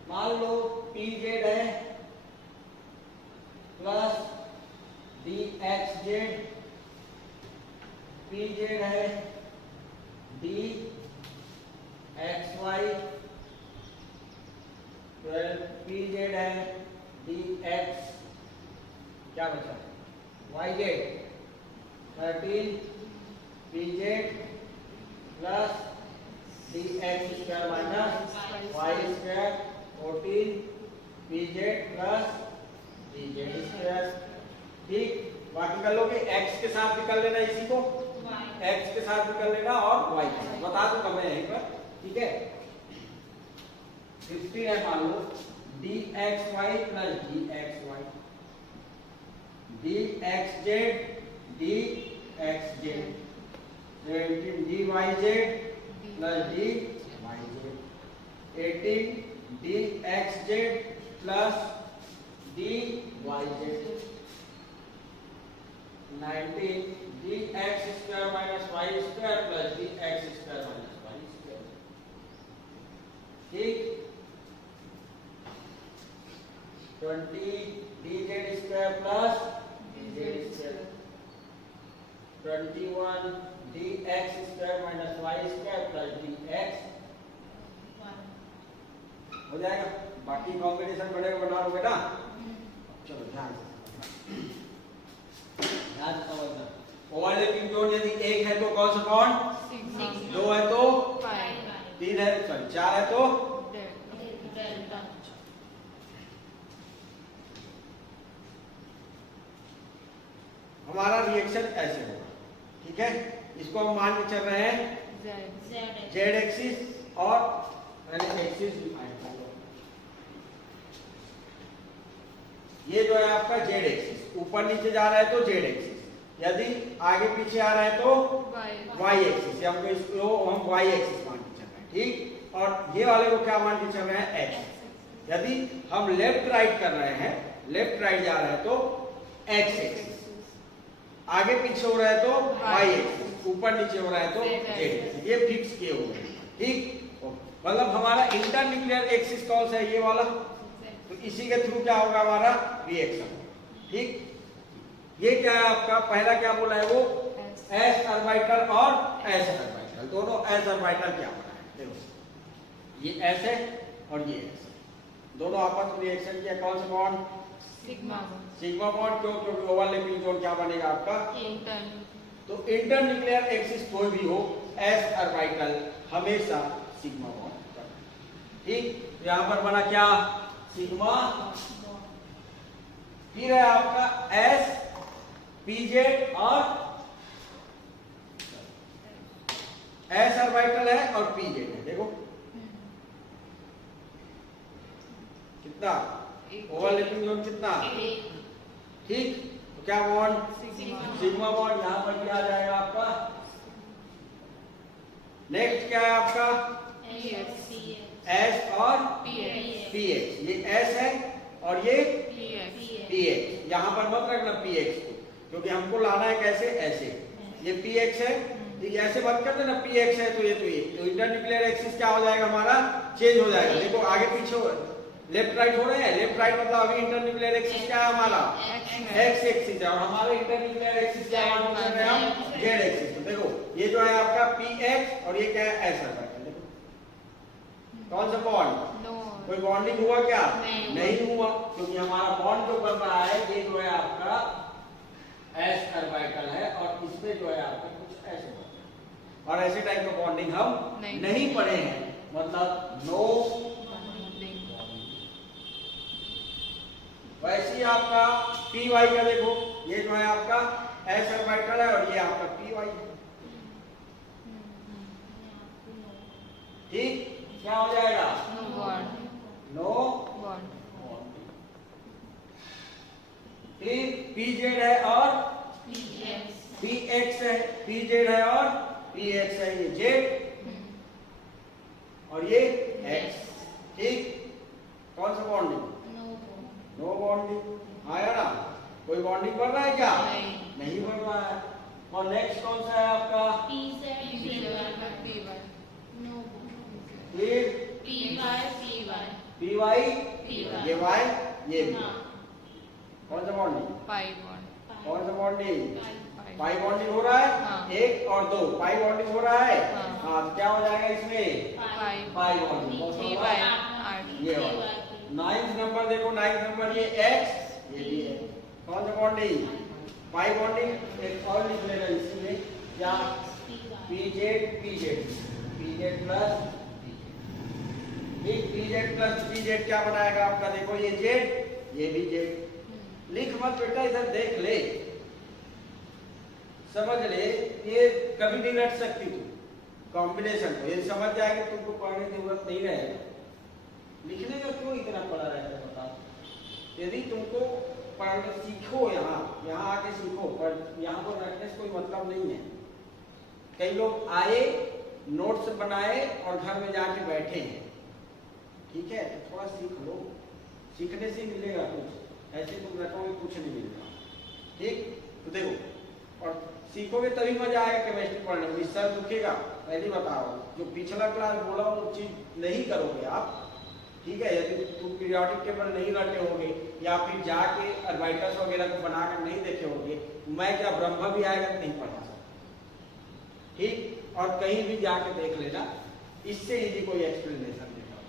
मान लो P Z है plus D x Z, P Z है D x Y, P Z है डी एक्स, क्या बचा Y Z, 13 P Z plus D x square minus Y square, 14 P Z plus D Z square. ठीक, बाकी कर लोगे, x के साथ निकल लेना, इसी को एक्स के साथ निकल लेना और वाई के साथ बता दूंगा मैं यहीं पर। ठीक है, 15 है मान लो D x Y plus D x Y, D x Z D x Z, 17 D Y Z plus D Y Z, 18 D x Z plus D Y Z, 19 D x square minus Y square plus D x square minus Y square. ठीक, 20 D Z square plus D Z square, 21 D x square minus Y square plus D X हो जाएगा। बाकी combination बड़े बना लोगे ना। चलो ध्यान से समझना। ओवरलैपिंग जोन यदि एक है तो कौन सा बॉन्ड, दो है तो, तीन है सॉरी चार है तो, हमारा रिएक्शन ऐसे होगा। ठीक है, इसको हम मान के चल रहे हैं जेड एक्सिस और एक्सिस ये जो है आपका जेड एक्सिस, ऊपर नीचे जा रहा है तो जेड एक्सिस, यदि आगे पीछे आ रहा है तो वाई एक्सिस, हमको इसको हम वाई एक्सिस मान के चल रहे हैं। ठीक, और ये वाले को क्या मान के चल रहे हैं, एक्स। यदि हम लेफ्ट राइट कर रहे हैं, लेफ्ट राइट जा रहे हैं तो एक्स एक्सिस, आगे पीछे हो रहा है तो वाई एक्सिस, ऊपर नीचे हो रहा है तो जेड एक्सिस, ये फिक्स किए हुए हैं। ठीक, मतलब हमारा इंटरन्यूक्लियर एक्सिस कौन सा है, ये वाला, तो इसी के थ्रू क्या होगा हमारा रिएक्शन। ठीक, ये क्या है आपका, पहला क्या बोला है वो एस ऑर्बिटल और एस ऑर्बिटल, दोनों एस ऑर्बिटल क्या बना है, देखो ये एस है और ये एस, दोनों आपस में रिएक्शन किया, कौन सा बॉन्ड, सिग्मा बॉन्ड। क्यों, क्योंकि ओवरलैपिंग जोन क्या बनेगा आपका, तो इंटरन्यूक्लियर एक्सिस कोई भी हो, एस ऑर्बिटल हमेशा सिग्मा बॉन्ड। ठीक, यहां पर बना क्या, सिग्मा, फिर है आपका एस पीजेड और एस ऑर्बिटल है और पीजेड है, देखो कितना ओवरलैपिंग जोन कितना, ठीक, तो क्या बॉन्ड, सिग्मा बॉन्ड, यहां पर क्या आ जाएगा आपका, नेक्स्ट क्या है आपका एस और पीएक्स, ये एस है और ये पीएक्स, यहां पर मत रखना पीएक्स को, क्योंकि हमको लाना है कैसे, ऐसे, ये पीएक्स है, ठीक, ऐसे मत कर देना पीएक्स है तो ये, तो इंटरन्यूक्लियर एक्सिस क्या हो जाएगा हमारा, चेंज हो जाएगा। देखो आगे पीछे लेफ्ट राइट हो रहे हैं, लेफ्ट राइट मतलब अभी इंटरन्यूक्लियर एक्सिस क्या है हमारा, एक्स एक्सिस है, और हमारे इंटरन्यूक्लियर एक्सिस क्या मालूम कर रहे हैं हम, जेड एक्सिस। तो देखो ये जो है आपका पी एक्स और ये क्या है एस है। देखो कौन सा बॉन्ड, नो, कोई बॉन्डिंग हुआ क्या, नहीं हुआ, क्योंकि हमारा बॉन्ड जो बन रहा है ये जो है आपका एस ऑर्बिटल है, और इसमें जो है आपका कुछ ऐसे बन रहा है, और ऐसे टाइप का बॉन्डिंग हम नहीं पढ़े हैं, मतलब नो। वैसे ही आपका पी वाई का देखो, ये जो है आपका एस ऑर्बिटल है और ये आपका पी वाई है, ठीक, क्या हो जाएगा, नो बॉन्ड, नो बॉन्ड, फिर पी जेड है और पी एक्स है, पी जेड है और पी एक्स है, ये जेड और ये एक्स, ठीक, कौन सा बॉन्डिंग, नो बॉन्डिंग, आया ना, कोई बॉन्डिंग बढ़ रहा है क्या, नहीं बढ़ रहा है। और नेक्स्ट कौन सा है आपका, फिर पी वाई, ये वाई, ये भी, कौन सा बॉन्डिंग, पाई बॉन्ड, कौन सा बॉन्डिंग, पाई बॉन्डिंग हो रहा है, हाँ। एक और दो पाई बॉन्डिंग हो रहा है, हाँ। हाँ, तो क्या हो जाएगा इसमें, पाई बॉन्डिंग, कौन सा होगा? ये वाला। 9th नंबर देखो, 9th नंबर ये एक्स, ये भी है, कौन सा बॉन्डिंग, पाई बॉन्डिंग, एक और लिख लेना इसमें, क्या, P Z plus PZ plus PZ क्या बनाएगा आपका, देखो ये जेड, ये भी जेड, लिख मत बेटा, इधर देख ले, समझ ले, ये कभी नहीं रट सकती तू कॉम्बिनेशन को, ये समझ जाएगी तुमको पढ़ने की जरूरत नहीं रहेगा, लिखने का क्यों इतना पड़ा रहता है बताओ। यदि तुमको पढ़ना सीखो, यहाँ आके सीखो, पर यहाँ पर रटने से कोई मतलब नहीं है। कई लोग आए, नोट्स बनाए और घर में जाके बैठे हैं, ठीक है, तो थोड़ा सीख लो, सीखने से मिलेगा कुछ, ऐसे तुम रटोगे कुछ नहीं मिलेगा, ठीक। तो देखो, और सीखोगे तभी मजा आएगा केमिस्ट्री पढ़ने में, सर दुखेगा, पहले बताओ, जो पिछला क्लास बोला वो चीज नहीं करोगे आप, ठीक है। यदि तुम पीरियोडिक टेबल नहीं रटे होगे या फिर जाके ऑर्बिटल्स वगैरह को बनाकर नहीं देखे होगे, मैं क्या ब्रह्मा भी आएगा नहीं पढ़ा सकता, ठीक। और कहीं भी जाके देख लेना, इससे इजी कोई एक्सप्लेनेशन देगा,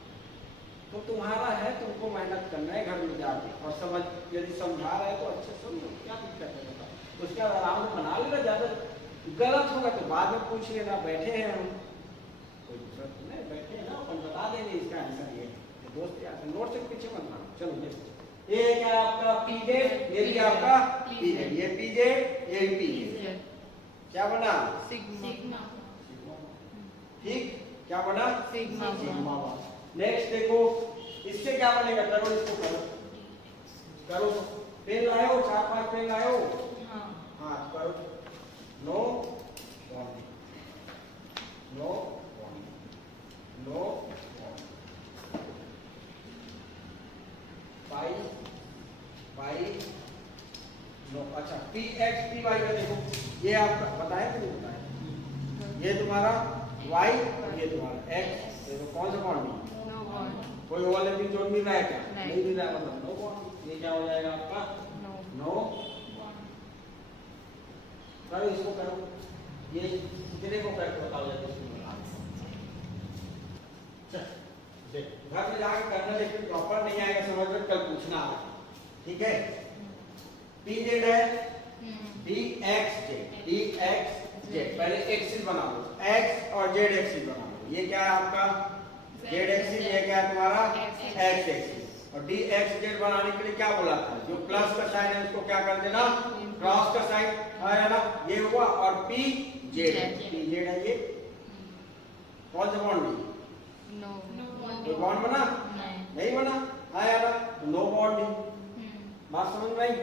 तो तुम्हारा है, तुमको मेहनत करना है घर में जाके, और समझ, यदि समझा रहा है तो अच्छे समझो, क्या दिक्कत है बताओ, उसके बाद आराम से बना लेना, ज्यादा गलत होगा तो बाद में पूछ लेना, बैठे हैं हम, कोई दूसरा नहीं, बैठे हैं ना, अपन बता देंगे इसका आंसर ये, दोस्त यार नोट से पीछे मत मारो, चलो ये क्या आपका पीजेड, ये भी आपका पीजेड, ये पीजेड, ये भी पीजेड, क्या बना, सिग्मा, ठीक, क्या बना, सिग्मा। नेक्स्ट देखो, इससे क्या बनेगा, करो इसको, करो, पेन लाओ, 4-5 पेन लाओ, हाँ करो, no bonding, no bonding, no pi no, अच्छा पी एक्स पी वाई का देखो, ये आपका बताया कि नहीं बताया, ये तुम्हारा वाई और ये तुम्हारा एक्स, देखो कौन सा बॉन्डिंग, नो बॉन्ड, कोई ओवरलैपिंग जोड़ मिल रहा है क्या, नहीं मिल रहा है, मतलब नो बॉन्डिंग, ये क्या हो जाएगा आपका, नो। करो इसको, करो, ये कितने को करके बताओ जल्दी, घर में जाकर करना, लेकिन प्रॉपर नहीं आएगा समझ में, कल पूछना आप, ठीक है। पी जेड है, डी एक्स जेड, पहले एक्सिस बना लो, एक्स और जेड एक्सिस बना लो, ये क्या है आपका जेड एक्सिस, ये क्या है तुम्हारा एक्स एक्सिस, और डी एक्स जेड बनाने के लिए क्या बोला था, जो प्लस का साइन है उसको क्या कर देना, क्रॉस का साइन आया ना, ये हुआ, और पी जेड है, ये कौन सा बॉन्डिंग, तो बॉन्ड बना, नहीं बना, आया ना, तो नो बॉन्डिंग, बात समझ में आई।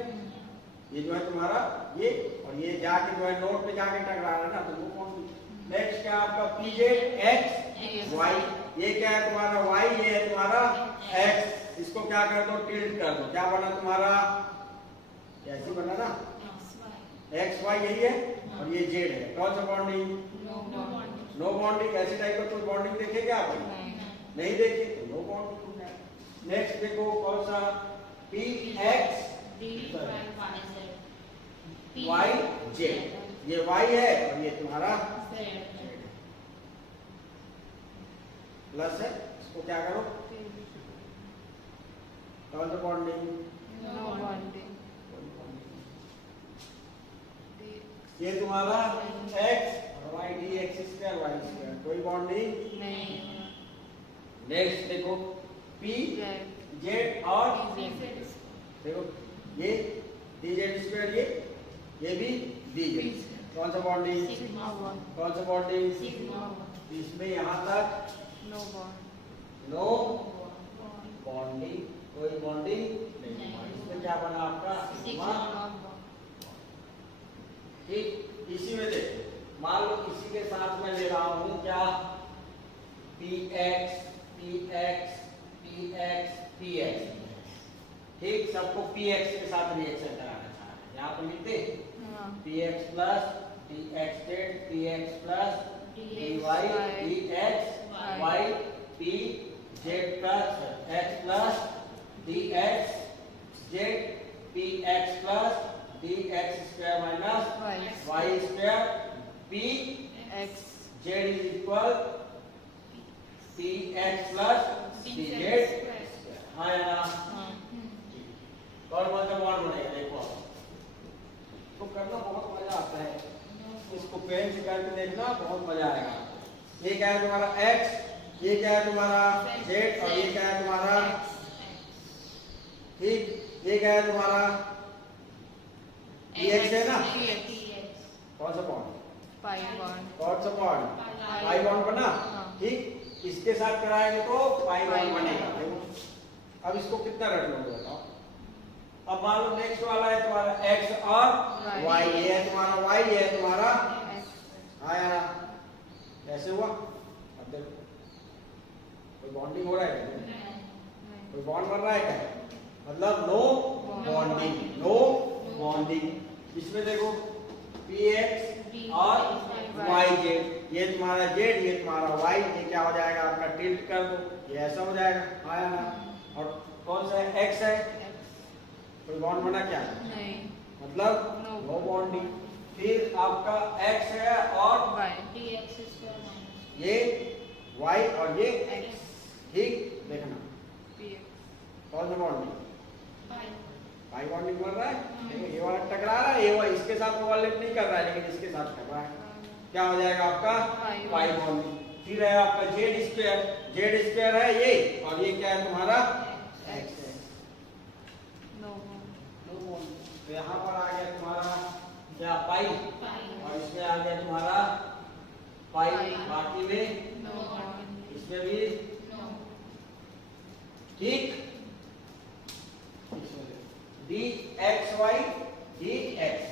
ये जो है तुम्हारा ये, और ये जाके जो है नोट पे जाके टकरा रहा है ना, तो नो बॉन्डिंग। नेक्स्ट क्या आपका पी जेड एक्स वाई, ये क्या है तुम्हारा वाई, ये है तुम्हारा एक्स, इसको क्या कर दो, टिल्ट कर दो, क्या बना तुम्हारा, ऐसे बना ना, एक्स वाई यही है, और ये जेड है, कौन सा बॉन्डिंग, नो बॉन्डिंग। ऐसे टाइप का कोई बॉन्डिंग देखेगा आप, नहीं देखे, तो नो बॉन्डिंग, नेक्स्ट देखो कौन सा पी एक्स वाई जेड, ये वाई है और ये तुम्हारा प्लस है। इसको क्या करो, कौन सा बॉन्डिंग, नो बॉन्डिंग, ये तुम्हारा x और y d x square y square, कोई बॉन्डिंग नहीं, नेक्स्ट देखो p जेड, जेड और जेड, देखो ये डी जेड स्क्वायर, ये भी डी जेड, कौन सा बॉन्डिंग, सिग्मा वन, कौन सा बॉन्डिंग, सिग्मा वन, इसमें यहाँ तक नो बॉन्ड, नो बॉन्डिंग, कोई बॉन्डिंग नहीं, इसमें क्या बना आपका सिग्मा। ठीक, इसी में देखो मान लो इसी के साथ मैं ले रहा हूँ क्या P x p x p x p x, ठीक, सबको पी एक्स के साथ रिएक्शन कराना चाह रहे हैं, यहाँ पे लिखते p x plus p x Z p x plus D y D x Y P Z plus x plus D x Z p x plus D x square minus Y square p x z is equal p x plus D z, हाँ या ना, और मतलब one बनेगा। देखो तो करना बहुत मजा आता है, इसको पेन से करके देखना बहुत मजा आएगा। ये क्या है तुम्हारा x, ये क्या है तुम्हारा z और ये क्या है तुम्हारा, ठीक, ये क्या है तुम्हारा dx है ना, कौन सा बॉन्ड, पाई बॉन्ड, कौन सा बॉन्ड, पाई बॉन्ड बना, ठीक, इसके साथ कराएंगे तो पाई बॉन्ड बनेगा। देखो अब इसको कितना रट लोगे बताओ। अब मान लो नेक्स्ट वाला है तुम्हारा x और y, ये है तुम्हारा y, ये है तुम्हारा, आया कैसे हुआ, अब देखो कोई बॉन्डिंग हो रहा है क्या, कोई बॉन्ड बन रहा है क्या, मतलब नो बॉन्डिंग, नो बॉन्डिंग। इसमें देखो पी एक्स और वाई जेड, ये तुम्हारा जेड ये तुम्हारा वाई, ये क्या हो जाएगा आपका टिल्ट कर दो, ये ऐसा हो जाएगा, आया ना, और कौन सा है एक्स है, कोई बॉन्ड बना क्या, नहीं, मतलब नो बॉन्डिंग। फिर आपका x है और वाई, ये y और ये x, ठीक, देखना पी कौन सा बॉन्डिंग, पाई बॉन्डिंग बन रहा है, देखो ये वाला टकरा रहा है, ये वाला इसके साथ ओवरलैप नहीं कर रहा है लेकिन इसके साथ कर रहा है, क्या हो जाएगा आपका पाई बॉन्डिंग। फिर है आपका जेड स्क्वायर है ये, और ये क्या है तुम्हारा x है, नो बॉन्ड, तो यहाँ पर आ गया तुम्हारा क्या पाई, और इसमें आ गया तुम्हारा पाई, बाकी में नो बॉन्ड, इसमें भी ठीक, d x Y D x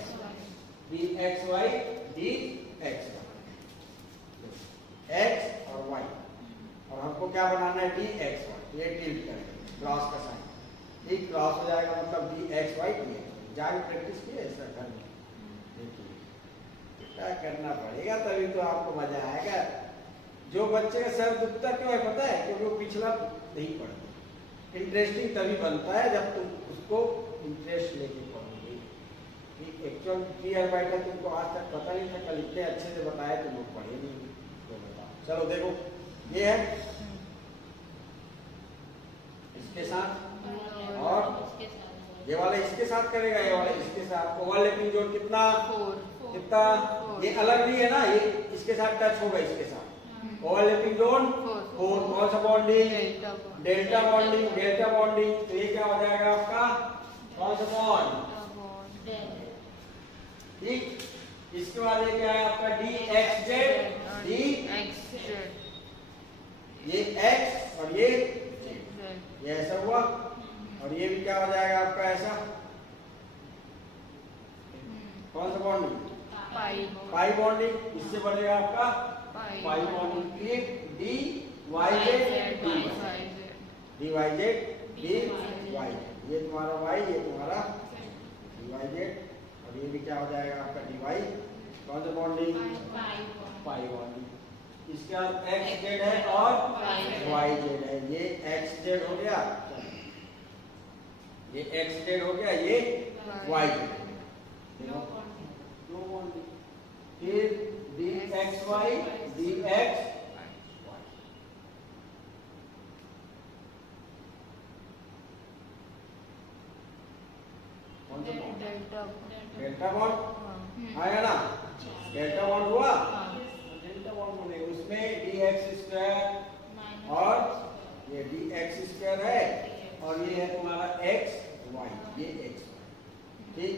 d x Y D x x और वाई, और हमको क्या बनाना है डी एक्स वाई, ये टिल्ट करेंगे क्रॉस का साइन, ठीक, क्रॉस हो जाएगा मतलब d x Y D x, जाके प्रैक्टिस किए ऐसा कर, देखिए क्या करना पड़ेगा तभी तो आपको मजा आएगा। जो बच्चे का सर दुखता क्यों है पता है, क्योंकि वो पिछला नहीं पढ़ता। इंटरेस्टिंग तभी बनता है जब तुम उसको इंटरेस्ट लेके पढ़ोगे। एक्चुअल क्लियर बैठा तुमको आज तक पता नहीं था, कल इतने अच्छे से बताया तुम लोग पढ़े नहीं, तो बताओ। चलो देखो ये है इसके साथ, और ये वाला इसके साथ करेगा, ये वाला इसके साथ, ओवरलैपिंग जोड़ कितना, कितना, ये अलग नहीं है ना, ये इसके साथ टच होगा, इसके साथ ओवरलैपिंग जोन 4, कौन सा bonding, delta bonding, delta bonding, तो ये क्या हो जाएगा आपका कौन सा बॉन्ड, ठीक। इसके बाद ये क्या है आपका D x Z, D x Z, ये एक्स और ये ऐसा हुआ, और ये भी क्या हो जाएगा आपका ऐसा, कौन सा बॉन्डिंग, पाई बॉन्डिंग, इससे बनेगा आपका pi bonding, d Y z d Y z d y, ये तुम्हारा वाई ये तुम्हारा डी वाई जेड, और ये भी क्या हो जाएगा आपका डी वाई, कौन सा बॉन्डिंग, पाई बॉन्डिंग, इसके बाद एक्स जेड है और वाई जेड है। ये एक्स जेड हो गया, ये एक्स जेड हो गया, ये वाई जेड। फिर d x Y, D x delta bond आया ना, डेल्टा बॉन्ड हुआ। डेल्टा बॉन्ड बने उसमें डी एक्स स्क्वायर और ये डी एक्स स्क्वायर है और ये है तुम्हारा एक्स वाई, ये एक्स वाई। ठीक,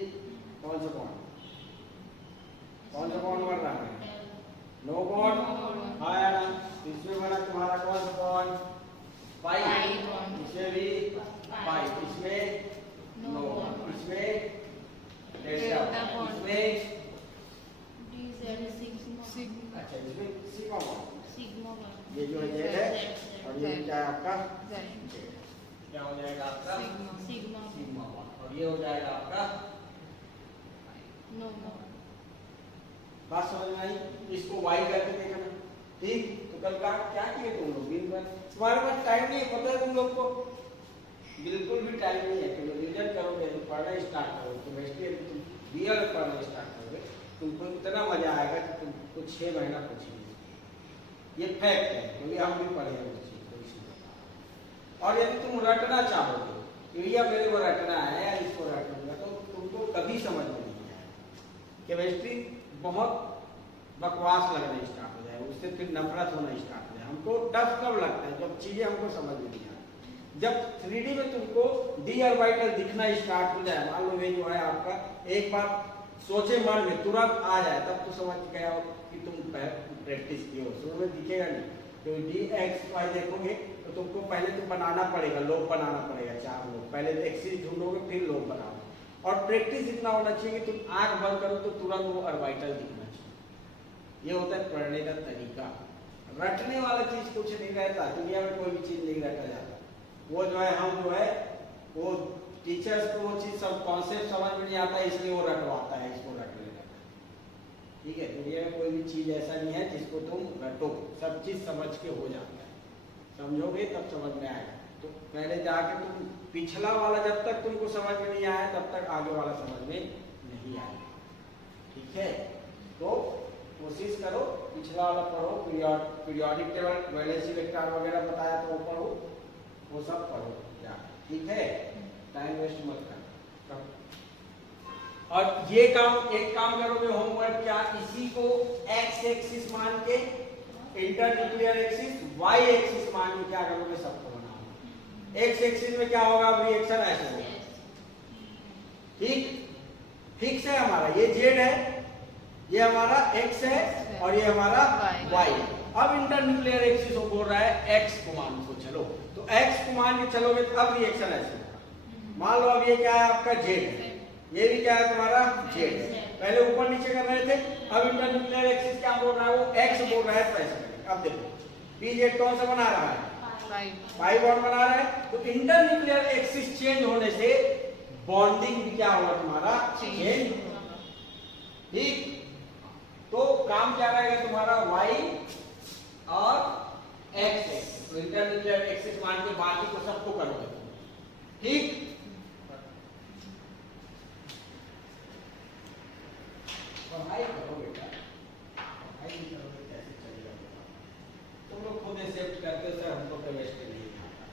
कौन सा बॉन्ड, कौन सा बॉन्ड बन रहा है? नो बॉन्ड आया ना। इसमें बना तुम्हारा कौन सा बॉन्ड? पाई। इसमें भी पाई, इसमें नो बॉन्ड, इसमें डेल्टा बॉन्ड, इसमें अच्छा इसमें सिग्मा बॉन्ड। ये जो जेड है और ये क्या है आपका जेड, क्या हो जाएगा आपका सिग्मा बॉन्ड और ये हो जाएगा आपका नो। बात समझ में आई? इसको वाई करके देखना। ठीक, तो कल का क्या किए तुम लोग दिन भर? तुम्हारे पास टाइम नहीं है, पता है तुम लोग को बिल्कुल भी टाइम नहीं है। तुम रिविजन करोगे तो पढ़ना स्टार्ट करोगे, केमिस्ट्री तुम रियल पढ़ना स्टार्ट करोगे, तुमको इतना मजा आएगा कि तुम कुछ 6 महीना पूछेंगे। ये फैक्ट है, क्योंकि हम भी पढ़े हैं उस चीज को इसीलिए। और यदि तुम रटना चाहोगे कि भैया मेरे को रटना है या इसको रटूंगा, तो तुमको कभी समझ में नहीं आएगा। केमिस्ट्री बहुत बकवास लगना स्टार्ट हो जाए, उससे फिर नफरत होना स्टार्ट हो जाए। हमको टफ कब लगता है? जब चीजें हमको समझ में नहीं आती। जब 3D में तुमको डी ऑर्बिटल दिखना स्टार्ट हो जाए, मान लो ये जो है आपका, एक बार सोचे मन में तुरंत आ जाए, तब तो समझ गया हो कि तुम प्रैक्टिस किए हो। शुरू में दिखेगा नहीं, तो डी एक्स वाई देखोगे तो तुमको पहले तो बनाना पड़ेगा, लोग बनाना पड़ेगा 4 लोग, पहले एक्सिस ढूंढोगे फिर लोग बनाओगे। और प्रैक्टिस इतना होना चाहिए कि तुम आंख बंद करो तो तुरंत वो ऑर्बिटल दिखना चाहिए। ये होता है पढ़ने का तरीका। रटने वाला चीज कुछ नहीं रहता, दुनिया में कोई भी चीज नहीं रटा जाता। वो जो है हम जो है वो टीचर्स को वो चीज सब कॉन्सेप्ट समझ में नहीं आता, इसलिए वो रटवाता है, इसको रटने लगता है। ठीक है, दुनिया में कोई भी चीज ऐसा नहीं है जिसको तुम रटो, सब चीज समझ के हो जाता है। समझोगे तब समझ में आएगा। तो पहले जाके तुम पिछला वाला जब तक तुमको समझ में नहीं आया तब तक आगे वाला समझ में नहीं आएगा। ठीक है, तो कोशिश करो पिछला वाला पढ़ो, पीरियोडिक टेबल, वैलेंसी वेक्टर वगैरह बताया तो वो पढ़ो, वो सब पढ़ो क्या। ठीक है, टाइम वेस्ट मत करना। और ये काम, एक काम करोगे होमवर्क क्या, इसी को एक्स एक्सिस मान के, इंटरन्यूक्लियर एक्सिस, वाई एक्सिस मान के क्या करोगे, सबको बनाओगे। एक्स एक्सिस में क्या होगा, रिएक्शन ऐसे होगा। ठीक, फिक्स है हमारा, ये जेड है, ये हमारा एक्स है और ये हमारा वाई है। अब इंटरन्यूक्लियर एक्सिस को बोल रहा है एक्स को मान को चलो, तो एक्स को मान के चलोगे तो अब रिएक्शन ऐसे होगा। मान लो अब ये क्या है आपका जेड है, ये भी क्या है तुम्हारा जेड है। पहले ऊपर नीचे कर रहे थे, अब इंटरन्यूक्लियर एक्सिस क्या बोल रहा है, वो एक्स बोल रहा है, तो ऐसे करेंगे। अब देखो पी जेड कौन सा बना रहा है, पाई बॉन्ड बना रहा है। तो इंटरन्यूक्लियर एक्सिस चेंज होने से बॉन्डिंग भी क्या होगा तुम्हारा, चेंज। ठीक, तो काम क्या रहेगा तुम्हारा, y और x एक्सिस, इंटरन्यूक्लियर एक्सिस मान के बाकी को सबको करोगे। ठीक, पढ़ाई करो बेटा, पढ़ाई नहीं करोगे कैसे चलेगा। तुम लोग खुद एक्सेप्ट करते सर हमको केमिस्ट्री नहीं आता,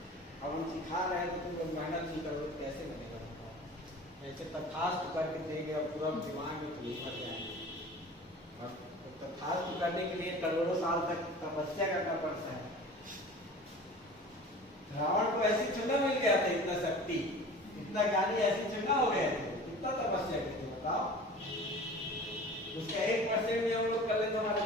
अब हम सिखा रहे हैं तो तुम लोग मेहनत नहीं करोगे कैसे बनेगा। ऐसे तथास्थ करके देंगे और पूरा दिमाग में नहीं मर जाएंगे। तथास्थ करने के लिए करोड़ों साल तक तपस्या करना पड़ता है। रावण को ऐसी चुना मिल गया था, इतना शक्ति, इतना ज्ञानी, ऐसी चुना हो गया था, कितना तपस्या करते बताओ। उसका 1% भी हम लोग कर ले तो हमारे